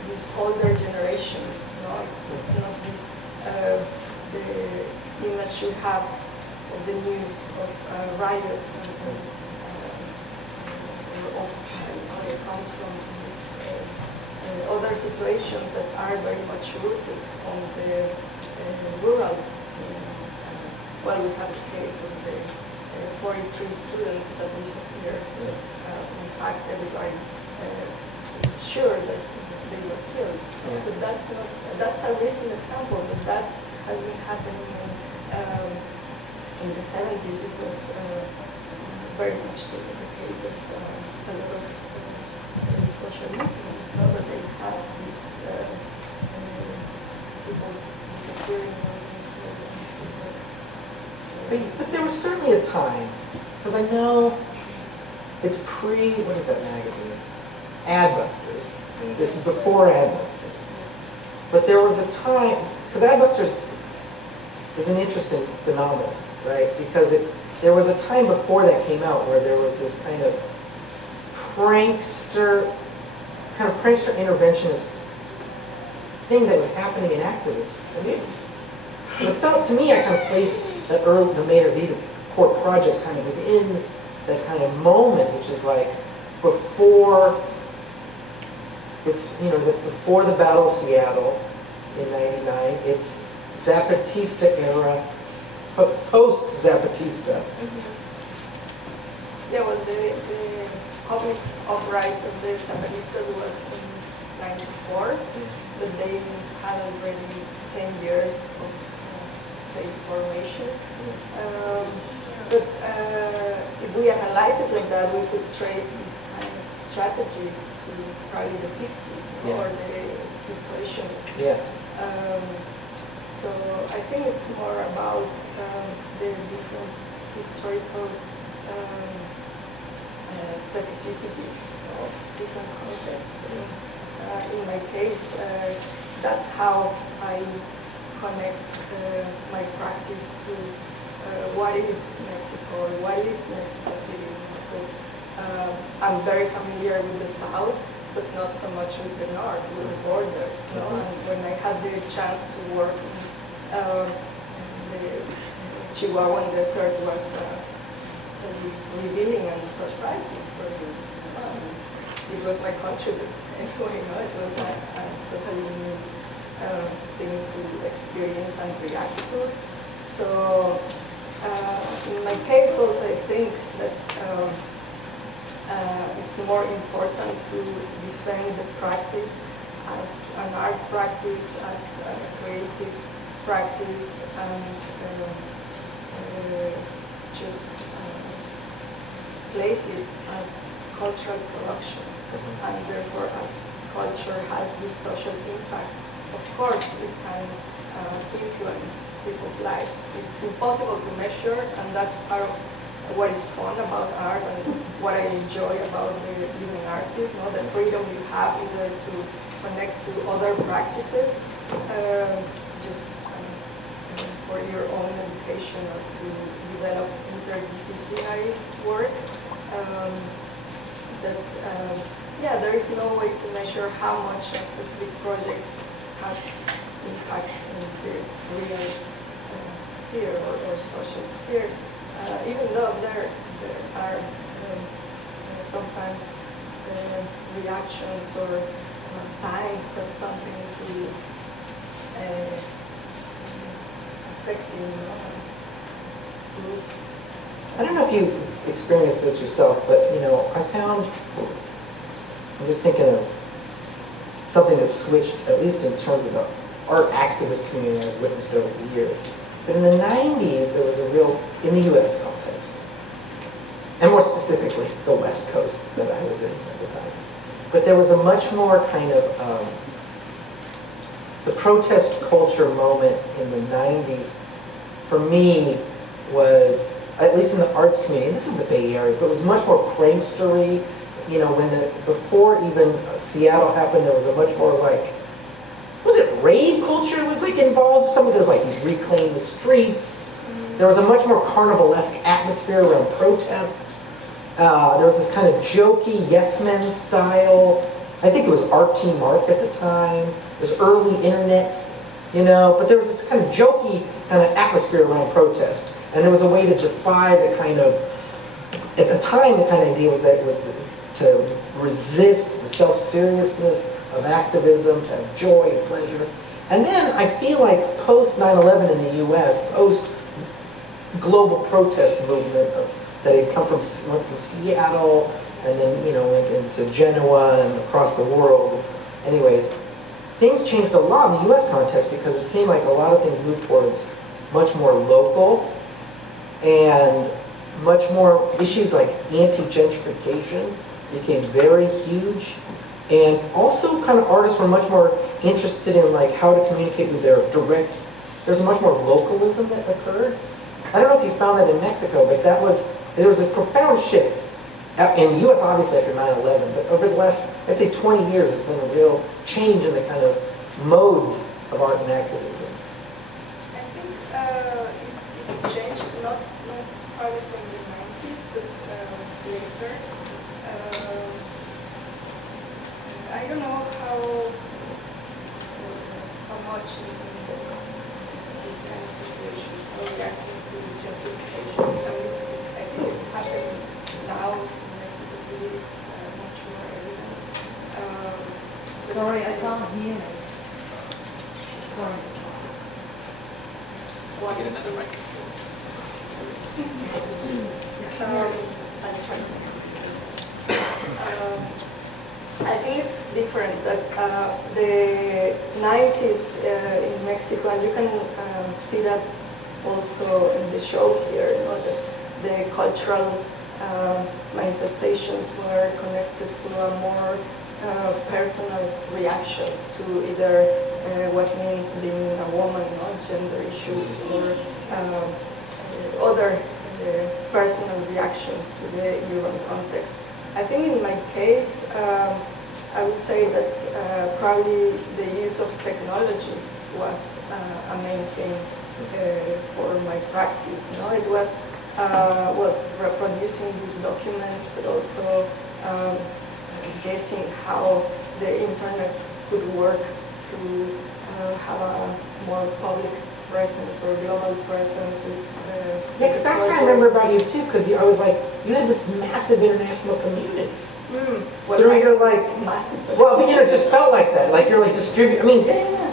these older generations. It's not this the image you have of the news of riots and it comes from these other situations that are very much rooted on the rural scene. Well, we have the case of the 43 students that disappeared. That, in fact, everybody is sure that they were killed. Yeah. But that's a recent example, but that has been happening in the 70s. It was very much the case of a lot of social movements, now that they have these people disappearing. But there was certainly a time, because I know it's what is that magazine? Adbusters. This is before Adbusters. But there was a time, because Adbusters is an interesting phenomenon, right? Because there was a time before that came out where there was this kind of prankster interventionist thing that was happening in activist communities. And it felt to me, I kind of placed the Maynard Vita core project kind of within that kind of moment, which is like before, it's, you know, that's before the Battle of Seattle in 99. It's Zapatista era, post-Zapatista. Yeah, well, the comic uprise of the Zapatistas was in 94, but they had already 10 years of, say, formation. But if we analyze it like that, we could trace these kind of strategies to probably the 50s, Yeah. or the situationists. Yeah. So I think it's more about the different historical specificities of different contexts. In my case, that's how I connect my practice to what is Mexico, what is Mexico City, because I'm very familiar with the South, but not so much with the North, with the border. You know? And when I had the chance to work in the Chihuahuan desert was revealing and surprising for me. It was my country, but anyway, no, it was a totally new thing to experience and react to. So in my case also I think that it's more important to defend the practice as an art practice, as a creative practice, and just place it as cultural production. And therefore, as culture has this social impact, of course it can influence people's lives. It's impossible to measure, and that's part of what is fun about art and what I enjoy about the living artist, the freedom you have either to connect to other practices, just for your own education, or to develop interdisciplinary work. Yeah, there is no way to measure how much a specific project has impact in the real sphere or social sphere, even though there are sometimes reactions or signs that something is really affecting group. I don't know if you experienced this yourself, but you know, I found, I'm just thinking of something that switched, at least in terms of the art activist community I've witnessed over the years. But in the 90s, there was a real, in the US context, and more specifically, the West Coast that I was in at the time. But there was a much more kind of, the protest culture moment in the 90s, for me, was, at least in the arts community, and this is the Bay Area, but it was much more prankstery. You know, before even Seattle happened, there was a much more like, was it rave culture? It was like involved. There was like these reclaim the streets. There was a much more carnivalesque atmosphere around protest. There was this kind of jokey yes men style. I think it was Art Mark at the time. It was early internet, you know, but there was this kind of jokey kind of atmosphere around protest. And there was a way to defy the kind of, at the time, the kind of idea was that it was to resist the self-seriousness of activism, to have joy and pleasure. And then I feel like post 9/11 in the US, post global protest movement that had went from Seattle and then, you know, went into Genoa and across the world. Anyways, things changed a lot in the US context because it seemed like a lot of things moved towards much more local, and much more issues like anti-gentrification became very huge. And also kind of artists were much more interested in like how to communicate with their direct, there's much more localism that occurred. I don't know if you found that in Mexico, but there was a profound shift. In the US obviously after 9/11, but over the last, I'd say 20 years, it's been a real change in the kind of modes of art and activism. I think it changed, not probably from the 90s, but later. I don't know how much in these kind of situations are reacting to gentrification. I mean, I think it's happening can't hear it. Sorry. Get another microphone. I'll try. I think it's different that the 90s in Mexico, and you can see that also in the show here, you know, that the cultural manifestations were connected to a more personal reactions to either what means being a woman, no? Gender issues, or other personal reactions to the urban context. I think in my case, I would say that probably the use of technology was a main thing for my practice. No, it was reproducing these documents, but also guessing how the internet could work to have a more public presence or global presence. Yeah, because that's what I remember about you too, because I was like, you had this massive international community. Well, Through your like, massive. well, but it just felt like that, like you're like distribute. I mean,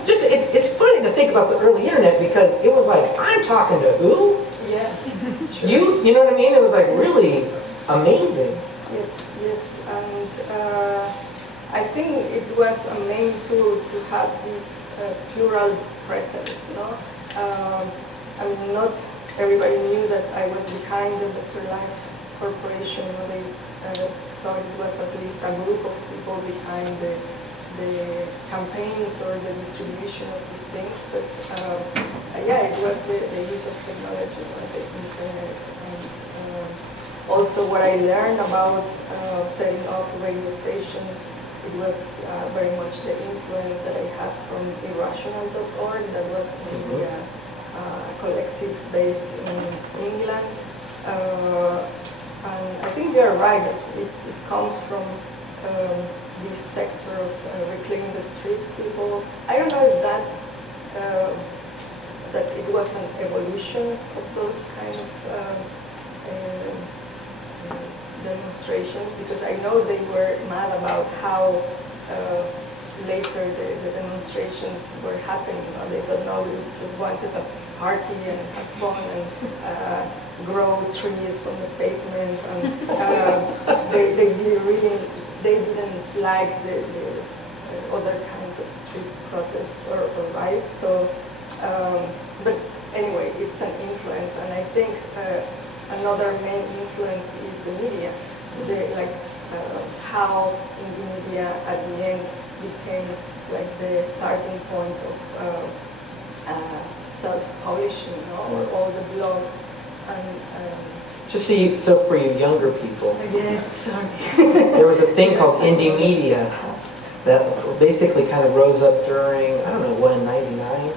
just it's funny to think about the early internet because it was like, I'm talking to who? Yeah. Sure. You know what I mean? It was like really amazing. Yes, yes, and I think it was a main tool to have this plural presence, no? I mean, not everybody knew that I was behind the Dr. Life Corporation. You know, they thought it was at least a group of people behind the campaigns or the distribution of these things. But yeah, it was the use of technology, the internet, and also what I learned about setting up radio stations. It was very much the influence that I had from irrational.org, that was maybe a collective based in England. And I think you're right, that it comes from this sector of reclaiming the streets people. I don't know if that it was an evolution of those kind of demonstrations, because I know they were mad about how later the demonstrations were happening. You know, they thought, no, we just wanted a party and have fun and grow trees on the pavement, and they didn't like the other kinds of street protests or riots. So, but anyway, it's an influence, and I think another main influence is the media. How in the media at the end became like the starting point of self-publishing, you know, or all the blogs. Just so for you younger people, Yes, sorry. there was a thing called indie media that basically kind of rose up during, I don't know, what, in '99,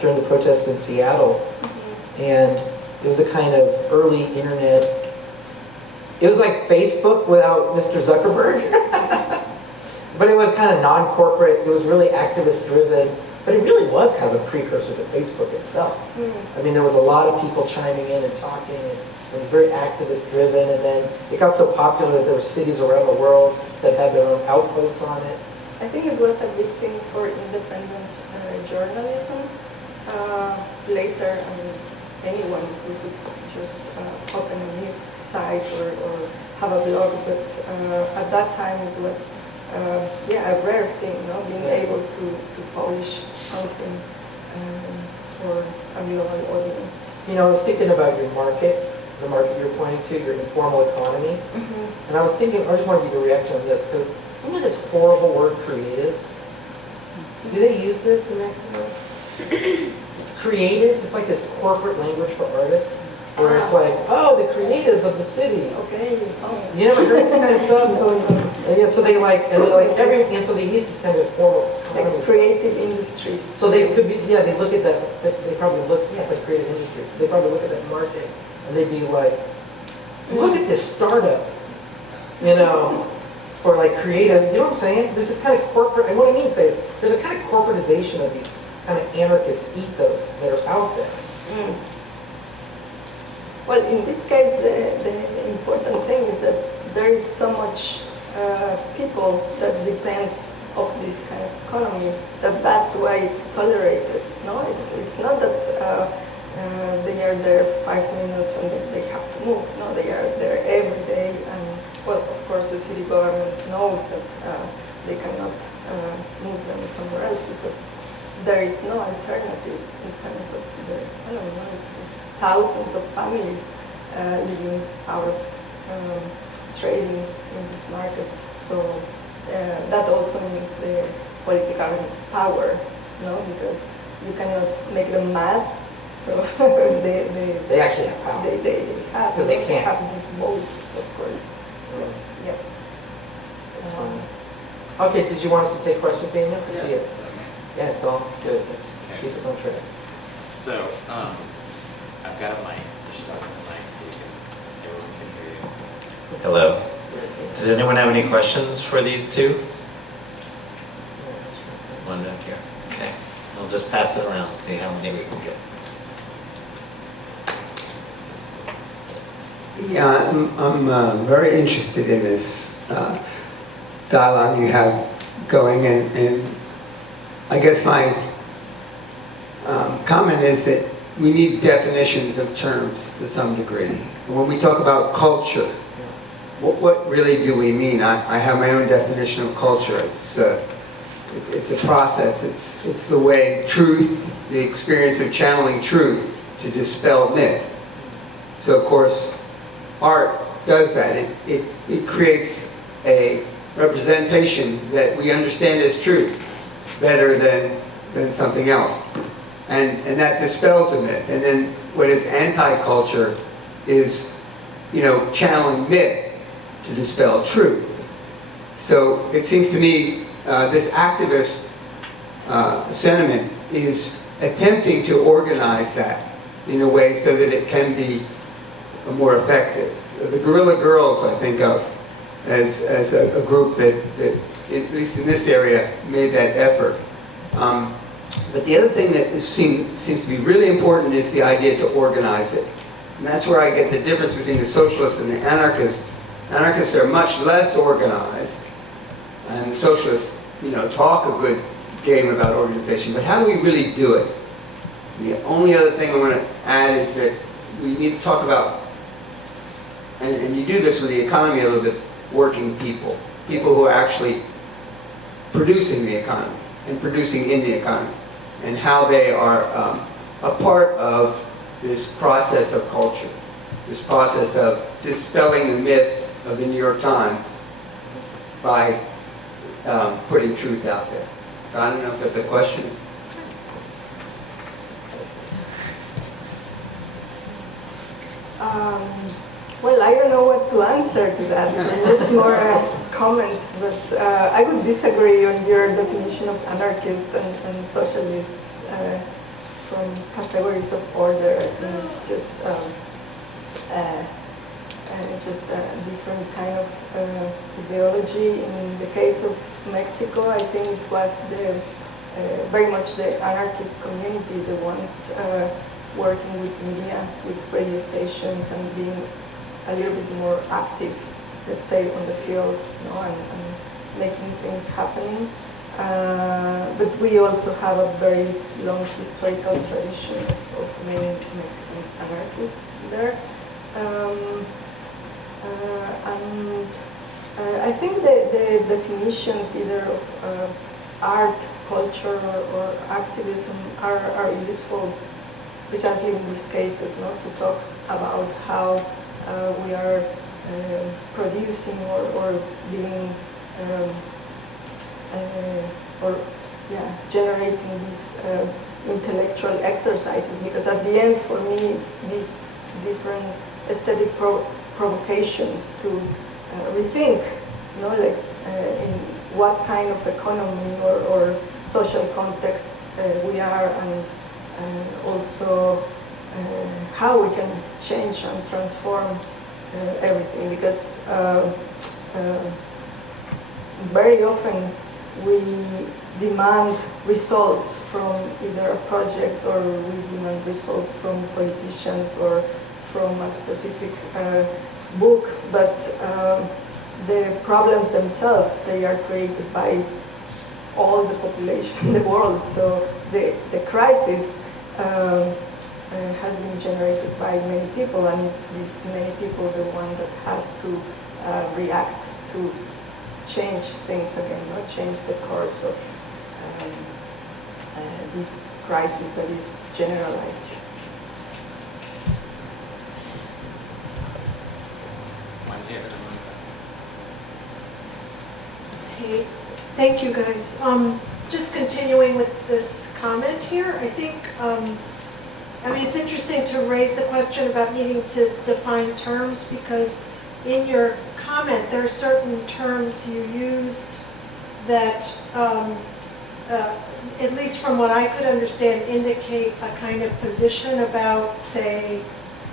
during the protests in Seattle. And it was a kind of early internet. It was like Facebook without Mr. Zuckerberg. But it was kind of non-corporate. It was really activist-driven. But it really was kind of a precursor to Facebook itself. I mean, there was a lot of people chiming in and talking. It was very activist-driven. And then it got so popular that there were cities around the world that had their own outposts on it. I think it was a big thing for independent journalism. Later, I mean, anyone who could just open a news site or have a blog, but at that time it was a rare thing, you know, being able to publish something for a global audience. You know, I was thinking about your market, the market you're pointing to, your informal economy. And I was thinking, I just wanted to get your reaction on this, because you know this horrible word, creatives? Do they use this in Mexico? Creatives, it's like this corporate language for artists, where it's like, oh, the creatives of the city. Okay. You never heard this kind of stuff? And yeah, so they and so they use this kind of formal economy Like creative industries. So they could be, yeah, they look at that, they probably look, yeah, it's like creative industries. So they probably look at that market and they'd be like, look at this startup, you know, for like creative, you know what I'm saying? There's this kind of corporate, and what I mean to say is, there's a kind of corporatization of these kind of anarchist ethos that are out there. Well, in this case, the important thing is that there is so much people that depends of this kind of economy, that's why it's tolerated. No, it's not that they are there 5 minutes and then they have to move. No, they are there every day, and well, of course, the city government knows that they cannot move them somewhere else because there is no alternative in terms of the economy. No? Thousands of families living out of trading in these markets. So that also means the political power, no? Because you cannot make them mad. So They actually have power. they have, Because they can't. have these votes, of course. Yeah. That's fine. Okay, did you want us to take questions, Daniel? I see it. Yeah, it's all good. Let's keep us on track. So, I've got a mic. Just start with the mic so everyone can hear you. Hello. Does anyone have any questions for these two? One back here. Okay. I'll just pass it around, see how many we can get. Yeah, I'm very interested in this dialogue you have going, and I guess my comment is that we need definitions of terms to some degree. When we talk about culture, what really do we mean? I have my own definition of culture. It's a process. It's the way truth, the experience of channeling truth to dispel myth. So of course, art does that. It creates a representation that we understand as truth better than something else. And that dispels a myth. And then what is anti-culture is, channeling myth to dispel truth. So it seems to me this activist sentiment is attempting to organize that in a way so that it can be more effective. The Guerrilla Girls I think of as a group that, at least in this area, made that effort. But the other thing that seems to be really important is the idea to organize it. And that's where I get the difference between the socialists and the anarchists. Anarchists are much less organized, and the socialists, talk a good game about organization, but how do we really do it? The only other thing I want to add is that we need to talk about, and you do this with the economy a little bit, working people. People who are actually producing the economy and producing in the economy, and how they are a part of this process of culture, this process of dispelling the myth of the New York Times by putting truth out there. So I don't know if that's a question. Well, I don't know what to answer to that. It's more a comment, but I would disagree on your definition of anarchist and socialist from categories of order. I think it's just a different kind of ideology. In the case of Mexico, I think it was very much the anarchist community, the ones working with media, with radio stations, and being a little bit more active, let's say, on the field, and making things happening. But we also have a very long historical tradition of many Mexican anarchists there. And I think the definitions either of art, culture, or activism are useful precisely in these cases, not to talk about how we are producing or being generating these intellectual exercises, because at the end, for me, it's these different aesthetic provocations to rethink, in what kind of economy or social context we are, and also how we can change and transform everything, because very often we demand results from either a project, or we demand results from politicians or from a specific book, but the problems themselves, they are created by all the population in the world. So the crisis has been generated by many people, and it's these many people the one that has to react to change things again, not change the course of this crisis that is generalized. Hey, thank you guys. Just continuing with this comment here, I think, I mean, it's interesting to raise the question about needing to define terms, because in your comment, there are certain terms you used that, at least from what I could understand, indicate a kind of position about, say,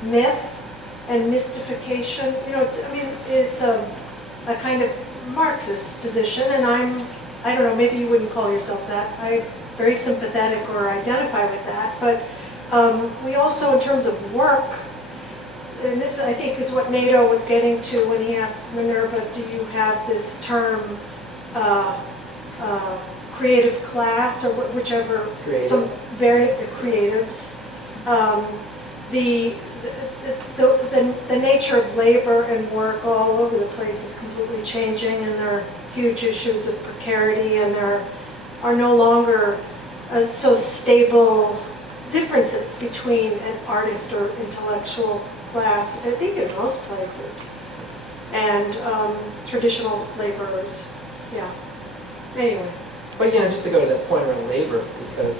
myth and mystification. You know, it's a kind of Marxist position, and I don't know, maybe you wouldn't call yourself that. I'm very sympathetic or identify with that, but we also, in terms of work, and this I think is what Nato was getting to when he asked Minerva, do you have this term creative class, or whichever, Creatives. some very creatives. The nature of labor and work all over the place is completely changing, and there are huge issues of precarity, and there are no longer so stable differences between an artist or intellectual class, I think in most places, and traditional laborers. Yeah. Anyway. But, you know, just to go to that point around labor, because,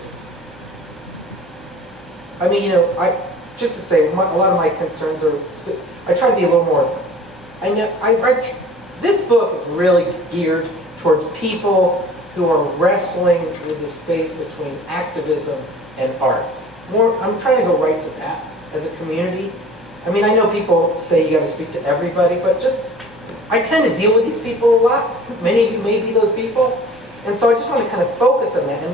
I mean, you know, just to say, a lot of my concerns are, I try to be a little more, this book is really geared towards people who are wrestling with the space between activism and art. I'm trying to go right to that as a community. I mean, I know people say you got to speak to everybody, but just, I tend to deal with these people a lot. Many of you may be those people. And so I just want to kind of focus on that. And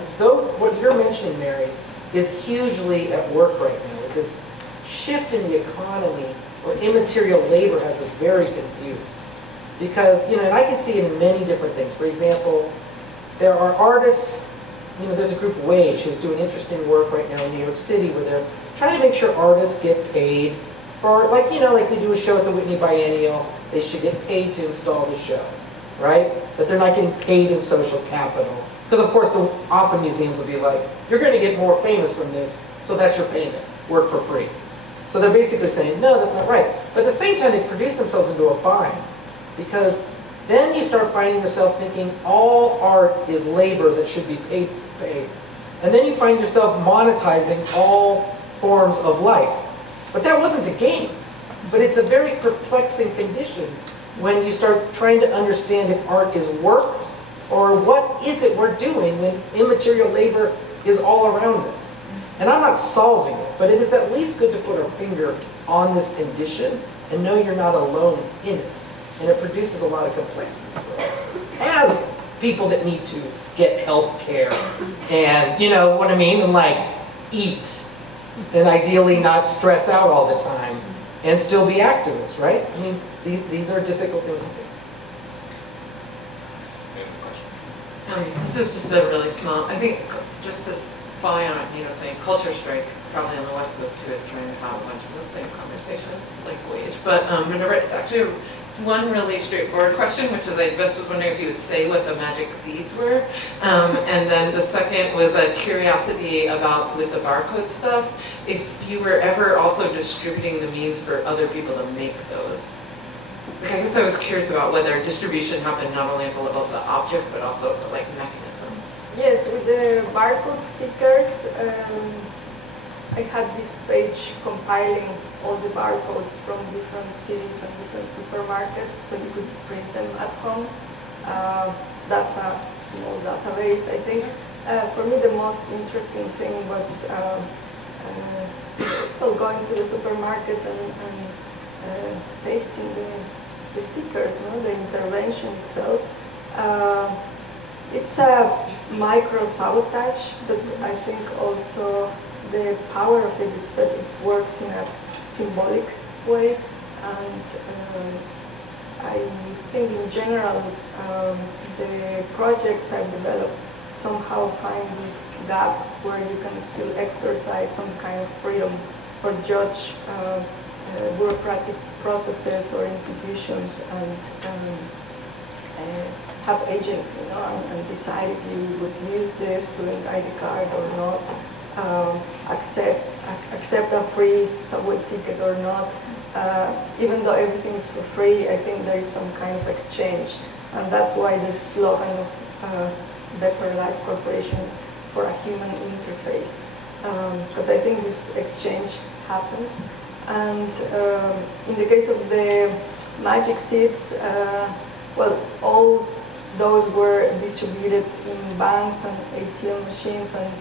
what you're mentioning, Mary, is hugely at work right now, is this shift in the economy where immaterial labor has us very confused. Because, you know, and I can see it in many different things. For example, there are artists, you know, there's a group, Wage, who's doing interesting work right now in New York City, where they're trying to make sure artists get paid for, like, you know, like they do a show at the Whitney Biennial, they should get paid to install the show, right? But they're not getting paid in social capital. Because, of course, often museums will be like, you're going to get more famous from this, so that's your payment, work for free. So they're basically saying, no, that's not right. But at the same time, they produce themselves into a bind. Because then you start finding yourself thinking all art is labor that should be paid. And then you find yourself monetizing all forms of life. But that wasn't the game. But it's a very perplexing condition when you start trying to understand if art is work or what is it we're doing when immaterial labor is all around us. And I'm not solving it, but it is at least good to put our finger on this condition and know you're not alone in it. And it produces a lot of complexity for us as people that need to get health care and, you know what I mean, and like eat and ideally not stress out all the time and still be activists, right? I mean, these are difficult things to do. This is just a really small, I think, just to follow on, you know, saying culture strike, probably on the West Coast too, is trying to have a bunch of the same conversations like Wage. But remember, it's actually one really straightforward question, which is I just was wondering if you would say what the magic seeds were. And then the second was a curiosity about, with the barcode stuff, if you were ever also distributing the means for other people to make those. Because I guess I was curious about whether distribution happened not only at the level of the object, but also the like mechanism. Yes, with the barcode stickers, I had this page compiling all the barcodes from different cities and different supermarkets, so you could print them at home. That's a small database, I think. For me, the most interesting thing was going to the supermarket and pasting the stickers, no? The intervention itself. It's a micro-sabotage, but I think also the power of it is that it works in a symbolic way, and I think in general, the projects I've developed somehow find this gap where you can still exercise some kind of freedom or judge bureaucratic processes or institutions and have agency, and decide if you would use this student ID card or not, accept a free subway ticket or not. Even though everything is for free, I think there is some kind of exchange, and that's why this slogan of Better Life Corporations for a human interface, because I think this exchange happens. And in the case of the magic seeds, well, all those were distributed in banks and ATM machines, and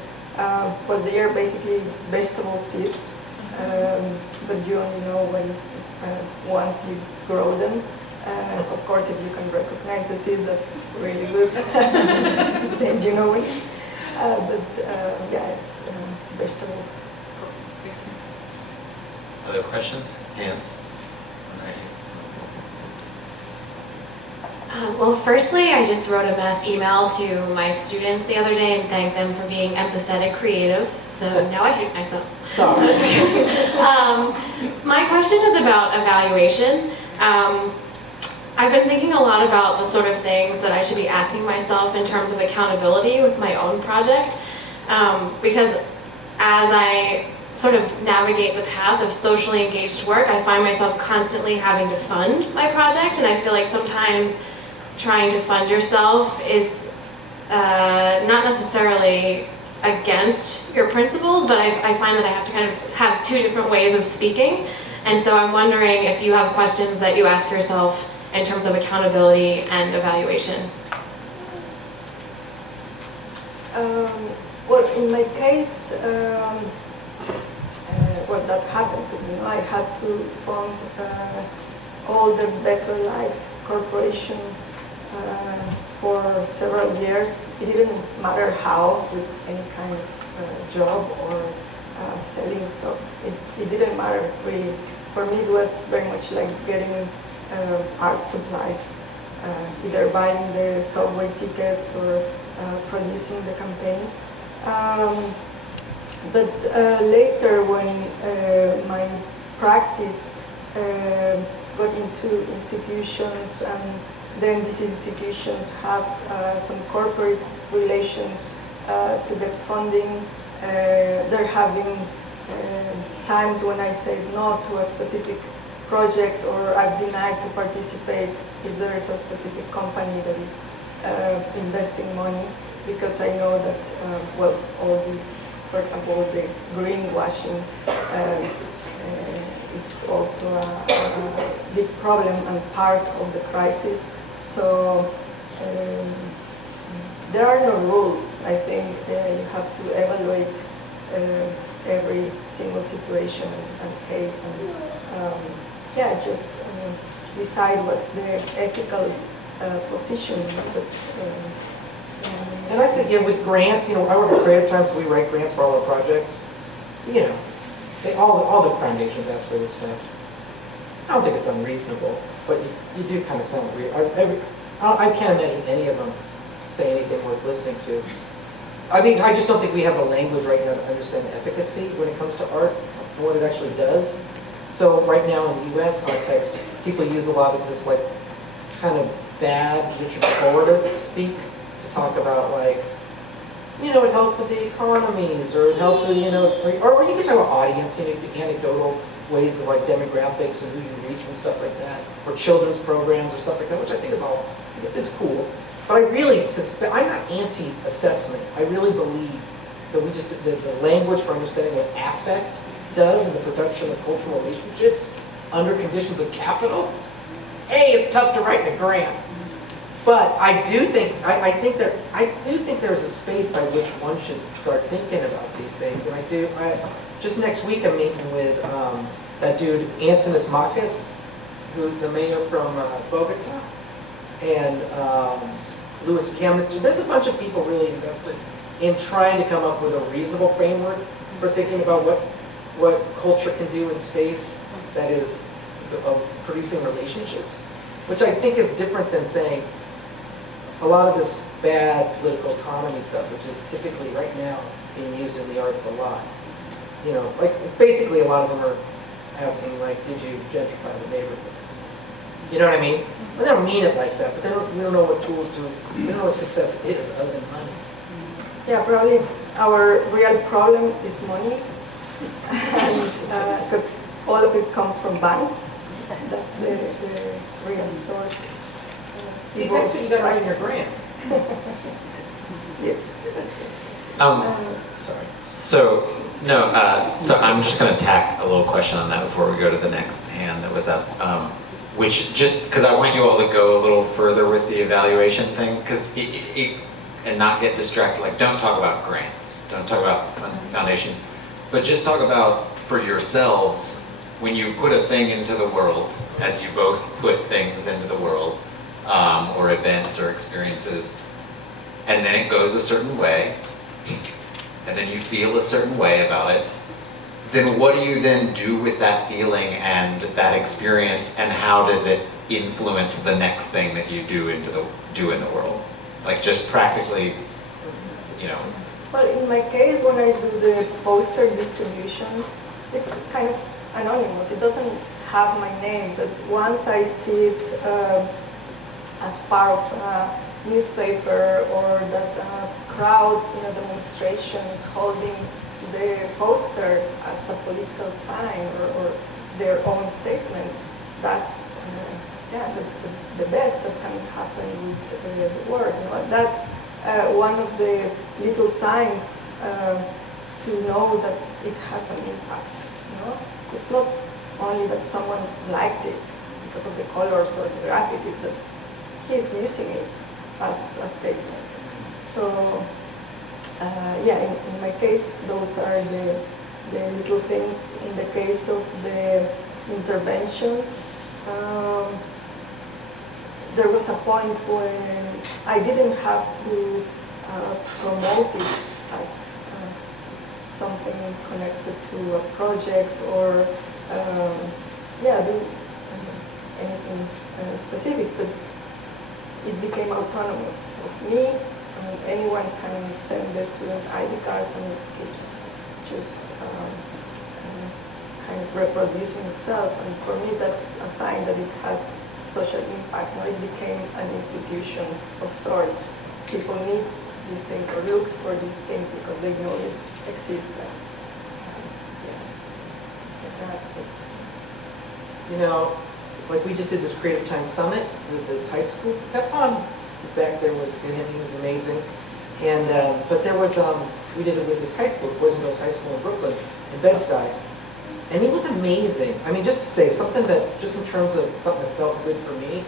well, they are basically vegetable seeds, but you only know what is once you grow them. Of course, if you can recognize the seed, that's really good. Then you know it. But yeah, it's vegetables. Other questions? Hands? Well, firstly, I just wrote a mass email to my students the other day and thanked them for being empathetic creatives. So now I hate myself. My question is about evaluation. I've been thinking a lot about the sort of things that I should be asking myself in terms of accountability with my own project, because as I sort of navigate the path of socially engaged work, I find myself constantly having to fund my project, and I feel like sometimes trying to fund yourself is not necessarily against your principles, but I find that I have to kind of have two different ways of speaking. And so I'm wondering if you have questions that you ask yourself in terms of accountability and evaluation. Well, in my case, well, that happened to me. I had to fund all the Better Life Corporation for several years. It didn't matter how, with any kind of job or selling stuff. It didn't matter really. For me, it was very much like getting art supplies, either buying the subway tickets or producing the campaigns. But later, when my practice got into institutions, and then these institutions have some corporate relations to get funding, they're having times when I say no to a specific project, or I've denied to participate if there is a specific company that is investing money, because I know that, well, all these, for example, the greenwashing is also a big problem and part of the crisis. So there are no rules. I think you have to evaluate every single situation and case, and yeah, just decide what's the ethical position. But, and I said, yeah, with grants, I work at Creative Time, so we write grants for all our projects. So, all the foundations ask for this stuff. I don't think it's unreasonable, but you do kind of sound weird. I can't imagine any of them say anything worth listening to. I mean, I just don't think we have the language right now to understand the efficacy when it comes to art and what it actually does. So right now in the U.S. context, people use a lot of this kind of bad Richard Florida speak to talk about it helped with the economies, or it helped with, or you can talk about audience, anecdotal ways of demographics and who you reach and stuff like that, or children's programs or stuff like that, which I think is cool. But I really suspect, I'm not anti-assessment. I really believe that the language for understanding what affect does in the production of cultural relationships under conditions of capital, it's tough to write in a grant. But I do think there's a space by which one should start thinking about these things. And just next week I'm meeting with that dude Antonis Makis, who's the mayor from Bogota, and Louis Kamnitz. There's a bunch of people really invested in trying to come up with a reasonable framework for thinking about what culture can do in space that is of producing relationships. which I think is different than saying a lot of this bad political economy stuff, which is typically right now being used in the arts a lot. You know, like basically a lot of them are asking like, did you gentrify the neighborhood? You know what I mean? Well, they don't mean it like that, but we don't know what tools to, we don't know what success is other than money. Yeah, probably our real problem is money, and because all of it comes from banks. That's the real source. See, that's what you got to write in your grant. Yes. Sorry. So, no, so I'm just going to tack a little question on that before we go to the next hand that was up. Which just, because I want you all to go a little further with the evaluation thing, because and not get distracted, like don't talk about grants, don't talk about foundation, but just talk about for yourselves, when you put a thing into the world, as you both put things into the world, or events or experiences, and then it goes a certain way, and then you feel a certain way about it, then what do you then do with that feeling and that experience, and how does it influence the next thing that you do in the world? Like just practically, you know. Well, in my case, when I do the poster distribution, it's kind of anonymous. It doesn't have my name, but once I see it as part of a newspaper, or that crowd in a demonstration is holding the poster as a political sign or their own statement, that's the best that can happen with the word. You know? That's one of the little signs to know that it has an impact. You know? It's not only that someone liked it because of the colors or the graphic, it's that he's using it as a statement. So yeah, in my case, those are the little things. In the case of the interventions, there was a point when I didn't have to promote it as something connected to a project or yeah, do anything specific, but it became autonomous of me. Anyone can send the student ID cards and it keeps just kind of reproducing itself. And for me, that's a sign that it has social impact. Now it became an institution of sorts. People need these things or looks for these things because they know it exists. Yeah, it's like that. But, You know, like we just did this Creative Time Summit with this high school. Pepon back there was, he was amazing. And, but there was, we did it with this high school, Boys and Girls High School in Brooklyn, in Bed-Stuy. And it was amazing. I mean, just to say, something that, just in terms of something that felt good for me,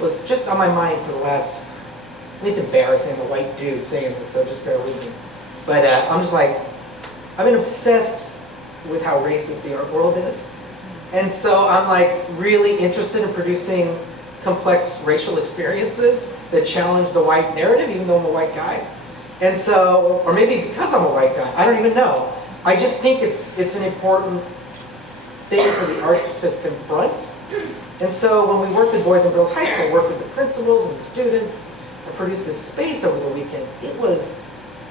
was just on my mind for the last, I mean, it's embarrassing, I'm a white dude saying this, so just bear with me. But I'm just like, I've been obsessed with how racist the art world is. And so I'm like really interested in producing complex racial experiences that challenge the white narrative, even though I'm a white guy. And so, or maybe because I'm a white guy, I don't even know. I just think it's an important thing for the arts to confront. And so when we worked with Boys and Girls High School, worked with the principals and the students, and produced this space over the weekend,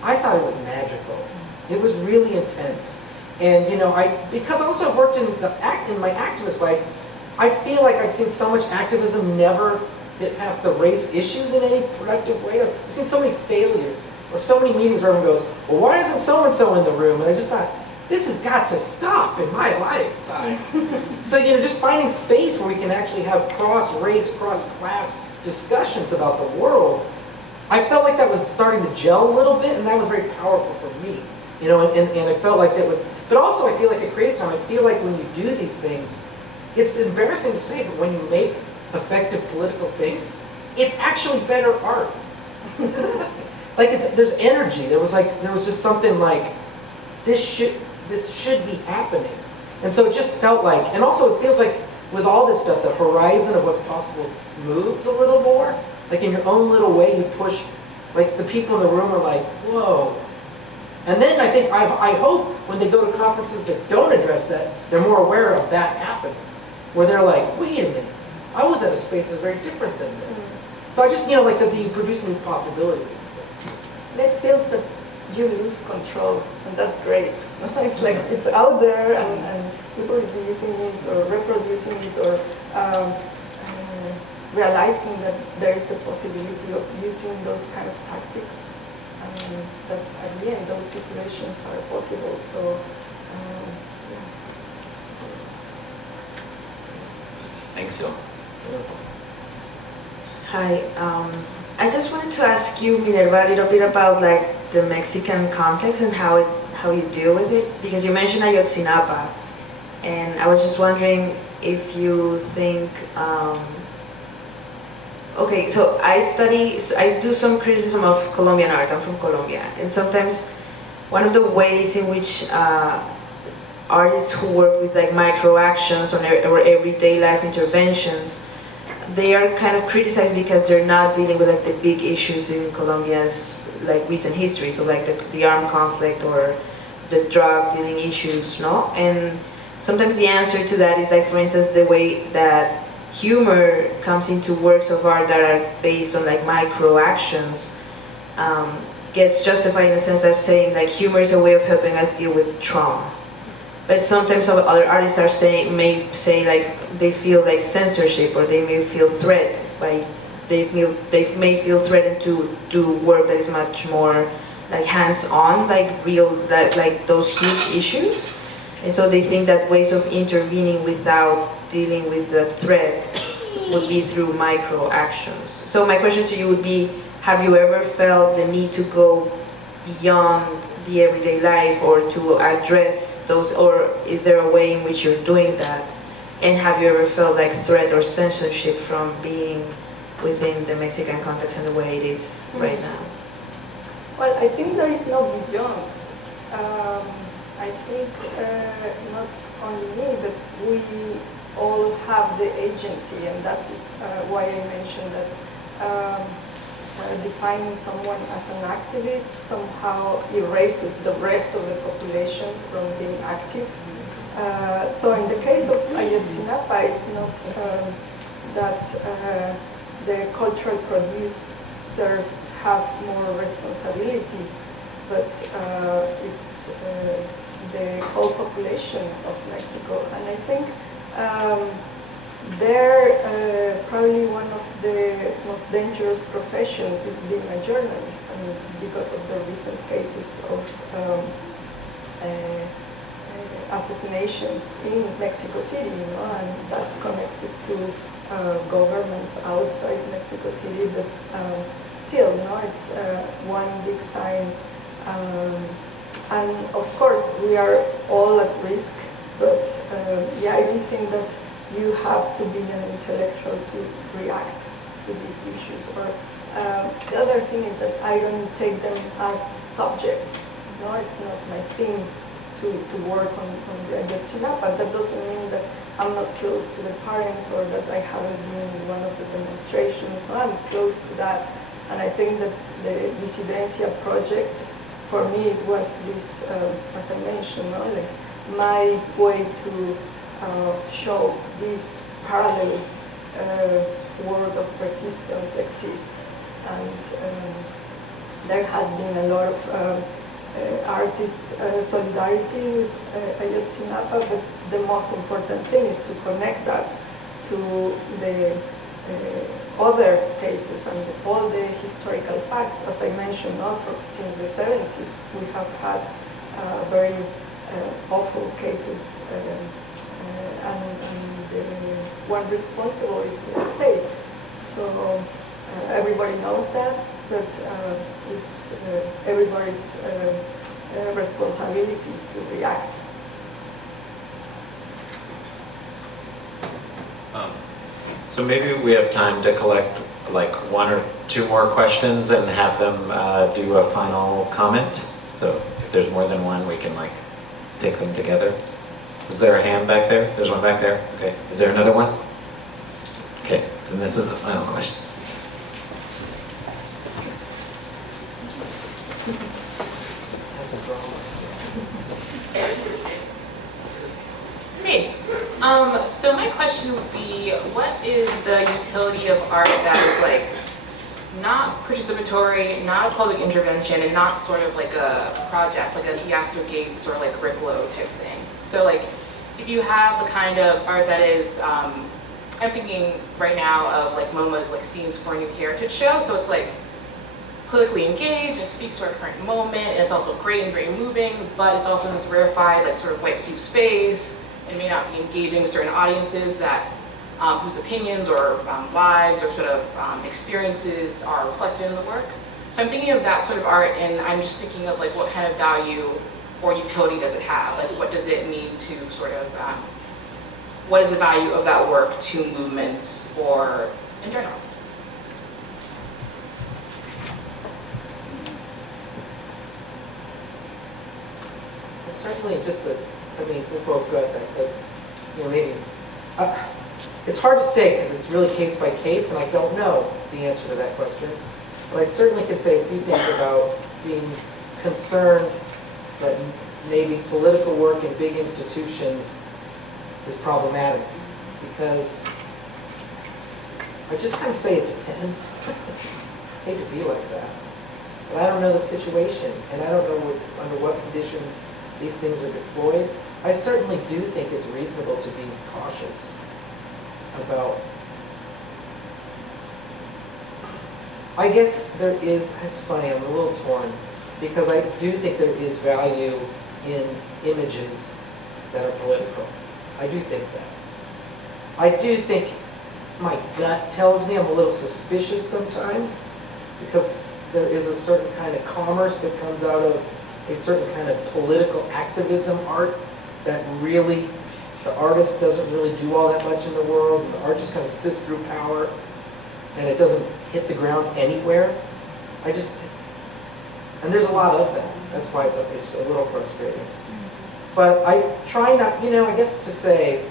I thought it was magical. It was really intense. And you know, because also I've worked in my activist life, I feel like I've seen so much activism never get past the race issues in any productive way. I've seen so many failures, or so many meetings where everyone goes, well, why isn't so-and-so in the room? And I just thought, this has got to stop in my lifetime. So, you know, just finding space where we can actually have cross-race, cross-class discussions about the world, I felt like that was starting to gel a little bit, and that was very powerful for me. You know, and I felt like that was, but also I feel like at Creative Time, I feel like when you do these things, it's embarrassing to say, but when you make effective political things, it's actually better art. Like there's energy. There was just something like, this should be happening. And so it just felt like, and also it feels like with all this stuff, the horizon of what's possible moves a little more. Like in your own little way, you push, like the people in the room are like, whoa. And then I hope when they go to conferences that don't address that, they're more aware of that happening. Where they're like, wait a minute, I was at a space that's very different than this. So I just, like that you produce new possibilities. It feels that you lose control, and that's great. It's like it's out there, and people is using it or reproducing it or realizing that there is the possibility of using those kind of tactics, and that at the end those situations are possible. So, yeah. Thanks, Sil. Hi, I just wanted to ask you, Minerva, a little bit about like the Mexican context and how you deal with it, because you mentioned Ayotzinapa, and I was just wondering if you think, okay, so I do some criticism of Colombian art. I'm from Colombia, and sometimes one of the ways in which artists who work with like micro actions or everyday life interventions, they are kind of criticized because they're not dealing with like the big issues in Colombia's like recent history, so like the armed conflict or the drug dealing issues, no? And sometimes the answer to that is like, for instance, the way that humor comes into works of art that are based on like micro actions gets justified in the sense of saying like humor is a way of helping us deal with trauma. But sometimes some other artists may say like they feel like censorship, or they may feel threat by they may feel threatened to do work that is much more like hands-on, like real, like those huge issues. And so they think that ways of intervening without dealing with the threat would be through micro actions. So my question to you would be, have you ever felt the need to go beyond the everyday life or to address those, or is there a way in which you're doing that? And have you ever felt like threat or censorship from being within the Mexican context and the way it is right now? Well, I think there is no beyond. I think not only me, but we all have the agency, and that's why I mentioned that defining someone as an activist somehow erases the rest of the population from being active. So in the case of Ayotzinapa, it's not that the cultural producers have more responsibility, but it's the whole population of Mexico. And I think probably one of the most dangerous professions is being a journalist, I mean, because of the recent cases of assassinations in Mexico City, and that's connected to governments outside Mexico City, but still, it's one big sign. And of course, we are all at risk, but I don't think that you have to be an intellectual to react to these issues. Or the other thing is that I don't take them as subjects. No, it's not my thing to work on Ayotzinapa. That doesn't mean that I'm not close to the parents or that I haven't been in one of the demonstrations. No, I'm close to that. And I think that the Disidencia project, for me, it was this, as I mentioned, like my way to show this parallel world of persistence exists. And there has been a lot of artists' solidarity with Ayotzinapa, but the most important thing is to connect that to the other cases and all the historical facts. As I mentioned, since the 70s, we have had very awful cases, and the one responsible is the state. So everybody knows that, but it's everybody's responsibility to react. So maybe we have time to collect like one or two more questions and have them do a final comment. So if there's more than one, we can like take them together. Is there a hand back there? There's one back there. Okay. Is there another one? Okay. Then this is the final question. Hey. So my question would be, what is the utility of art that is like not participatory, not a public intervention, and not sort of like a project, like a Yaster Gates or like Rick Lowe type thing? So like, if you have the kind of art that is, I'm thinking right now of like MoMA's like Scenes for a New Heritage Show, so it's like politically engaged, and speaks to our current moment, and it's also great and very moving, but it's also in this rarefied like sort of white cube space. It may not be engaging certain audiences that whose opinions or lives or sort of experiences are reflected in the work. So I'm thinking of that sort of art, and I'm just thinking of like what kind of value or utility does it have? Like what does it mean to sort of, what is the value of that work to movements or in general? It's certainly just a, I mean, we're both good at that, because, you know, maybe, it's hard to say because it's really case by case, and I don't know the answer to that question. But I certainly can say a few things about being concerned that maybe political work in big institutions is problematic, because I just kind of say it depends. I hate to be like that, but I don't know the situation, and I don't know under what conditions these things are deployed. I certainly do think it's reasonable to be cautious about, I guess there is, it's funny, I'm a little torn, because I do think there is value in images that are political. I do think that. I do think my gut tells me I'm a little suspicious sometimes, because there is a certain kind of commerce that comes out of a certain kind of political activism art that really, the artist doesn't really do all that much in the world, and the art just kind of sifts through power, and it doesn't hit the ground anywhere. And there's a lot of that. That's why it's a little frustrating. But I try not, you know, I guess to say,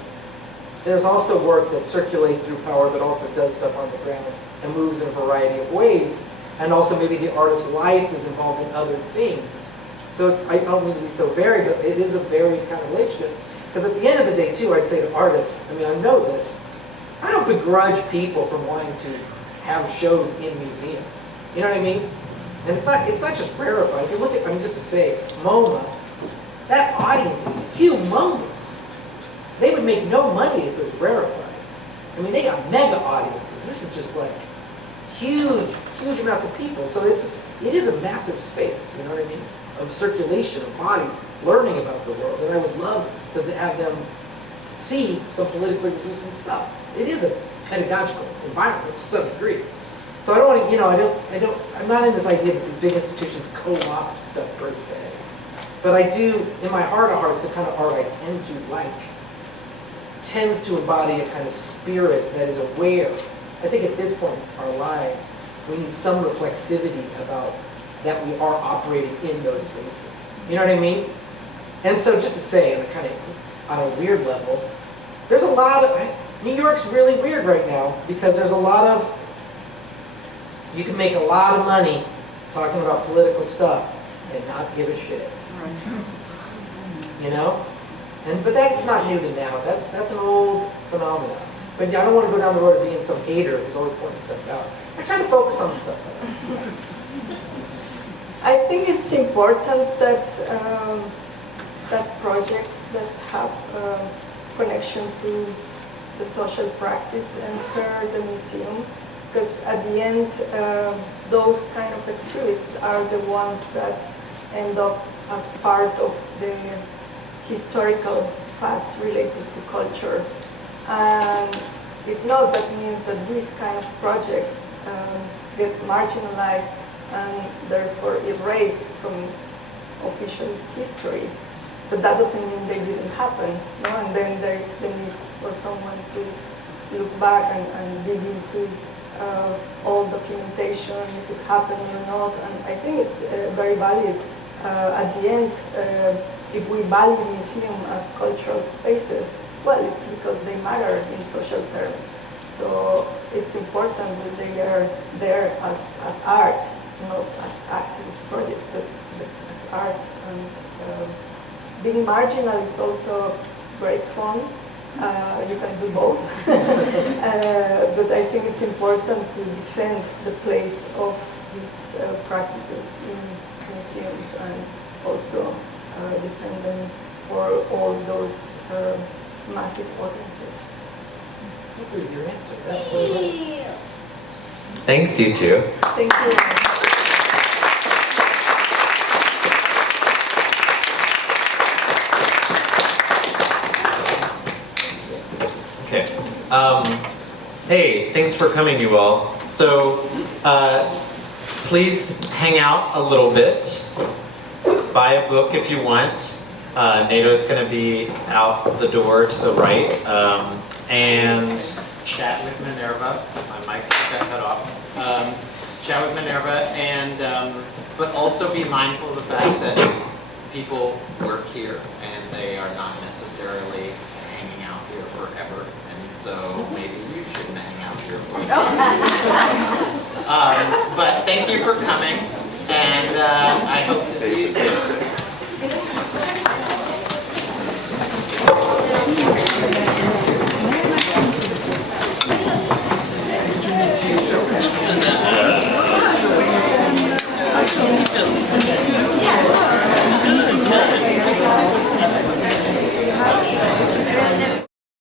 there's also work that circulates through power, but also does stuff on the ground and moves in a variety of ways. And also maybe the artist's life is involved in other things. So it's, I don't mean to be so varied, but it is a very kind of relationship. Because at the end of the day, too, I'd say to artists, I mean, I know this, I don't begrudge people from wanting to have shows in museums. You know what I mean? And it's not just rarefied. If you look at, I mean, just to say, MoMA, that audience is humongous. They would make no money if it was rarefied. I mean, they got mega audiences. This is just like huge, huge amounts of people. So it is a massive space, you know what I mean, of circulation of bodies learning about the world. And I would love to have them see some politically resistant stuff. It is a pedagogical environment to some degree. So I don't want to, you know, I'm not in this idea that these big institutions co-opt stuff per se. But I do, in my heart of hearts, the kind of art I tend to like tends to embody a kind of spirit that is aware. I think at this point in our lives, we need some reflexivity about that we are operating in those spaces. You know what I mean? And so just to say, on a kind of, on a weird level, there's a lot of, New York's really weird right now because there's a lot of, you can make a lot of money talking about political stuff and not give a shit. You know? But that's not new to now. That's an old phenomenon. But I don't want to go down the road of being some hater who's always pointing stuff out. I try to focus on the stuff out. I think it's important that that projects that have connection to the social practice enter the museum, because at the end, those kind of exhibits are the ones that end up as part of the historical facts related to culture. And if not, that means that these kind of projects get marginalized and therefore erased from official history. But that doesn't mean they didn't happen, no? And then there is the need for someone to look back and dig into all documentation, if it happened or not. And I think it's very valid. At the end, if we value museum as cultural spaces, well, it's because they matter in social terms. So it's important that they are there as art, not as activist project, but as art. And being marginal is also great fun, You can do both. But I think it's important to defend the place of these practices in museums and also defend them for all those massive audiences. Thank you for your answer. That's really right. Thanks, you two. Thank you. Okay. Hey, thanks for coming, you all. So, please hang out a little bit. Buy a book if you want. NATO's going to be out the door to the right. And chat with Minerva. My mic just got cut off. Chat with Minerva, and but also be mindful of the fact that people work here and they are not necessarily hanging out here forever. And so maybe you shouldn't hang out here forever. But thank you for coming, and I hope to see you soon.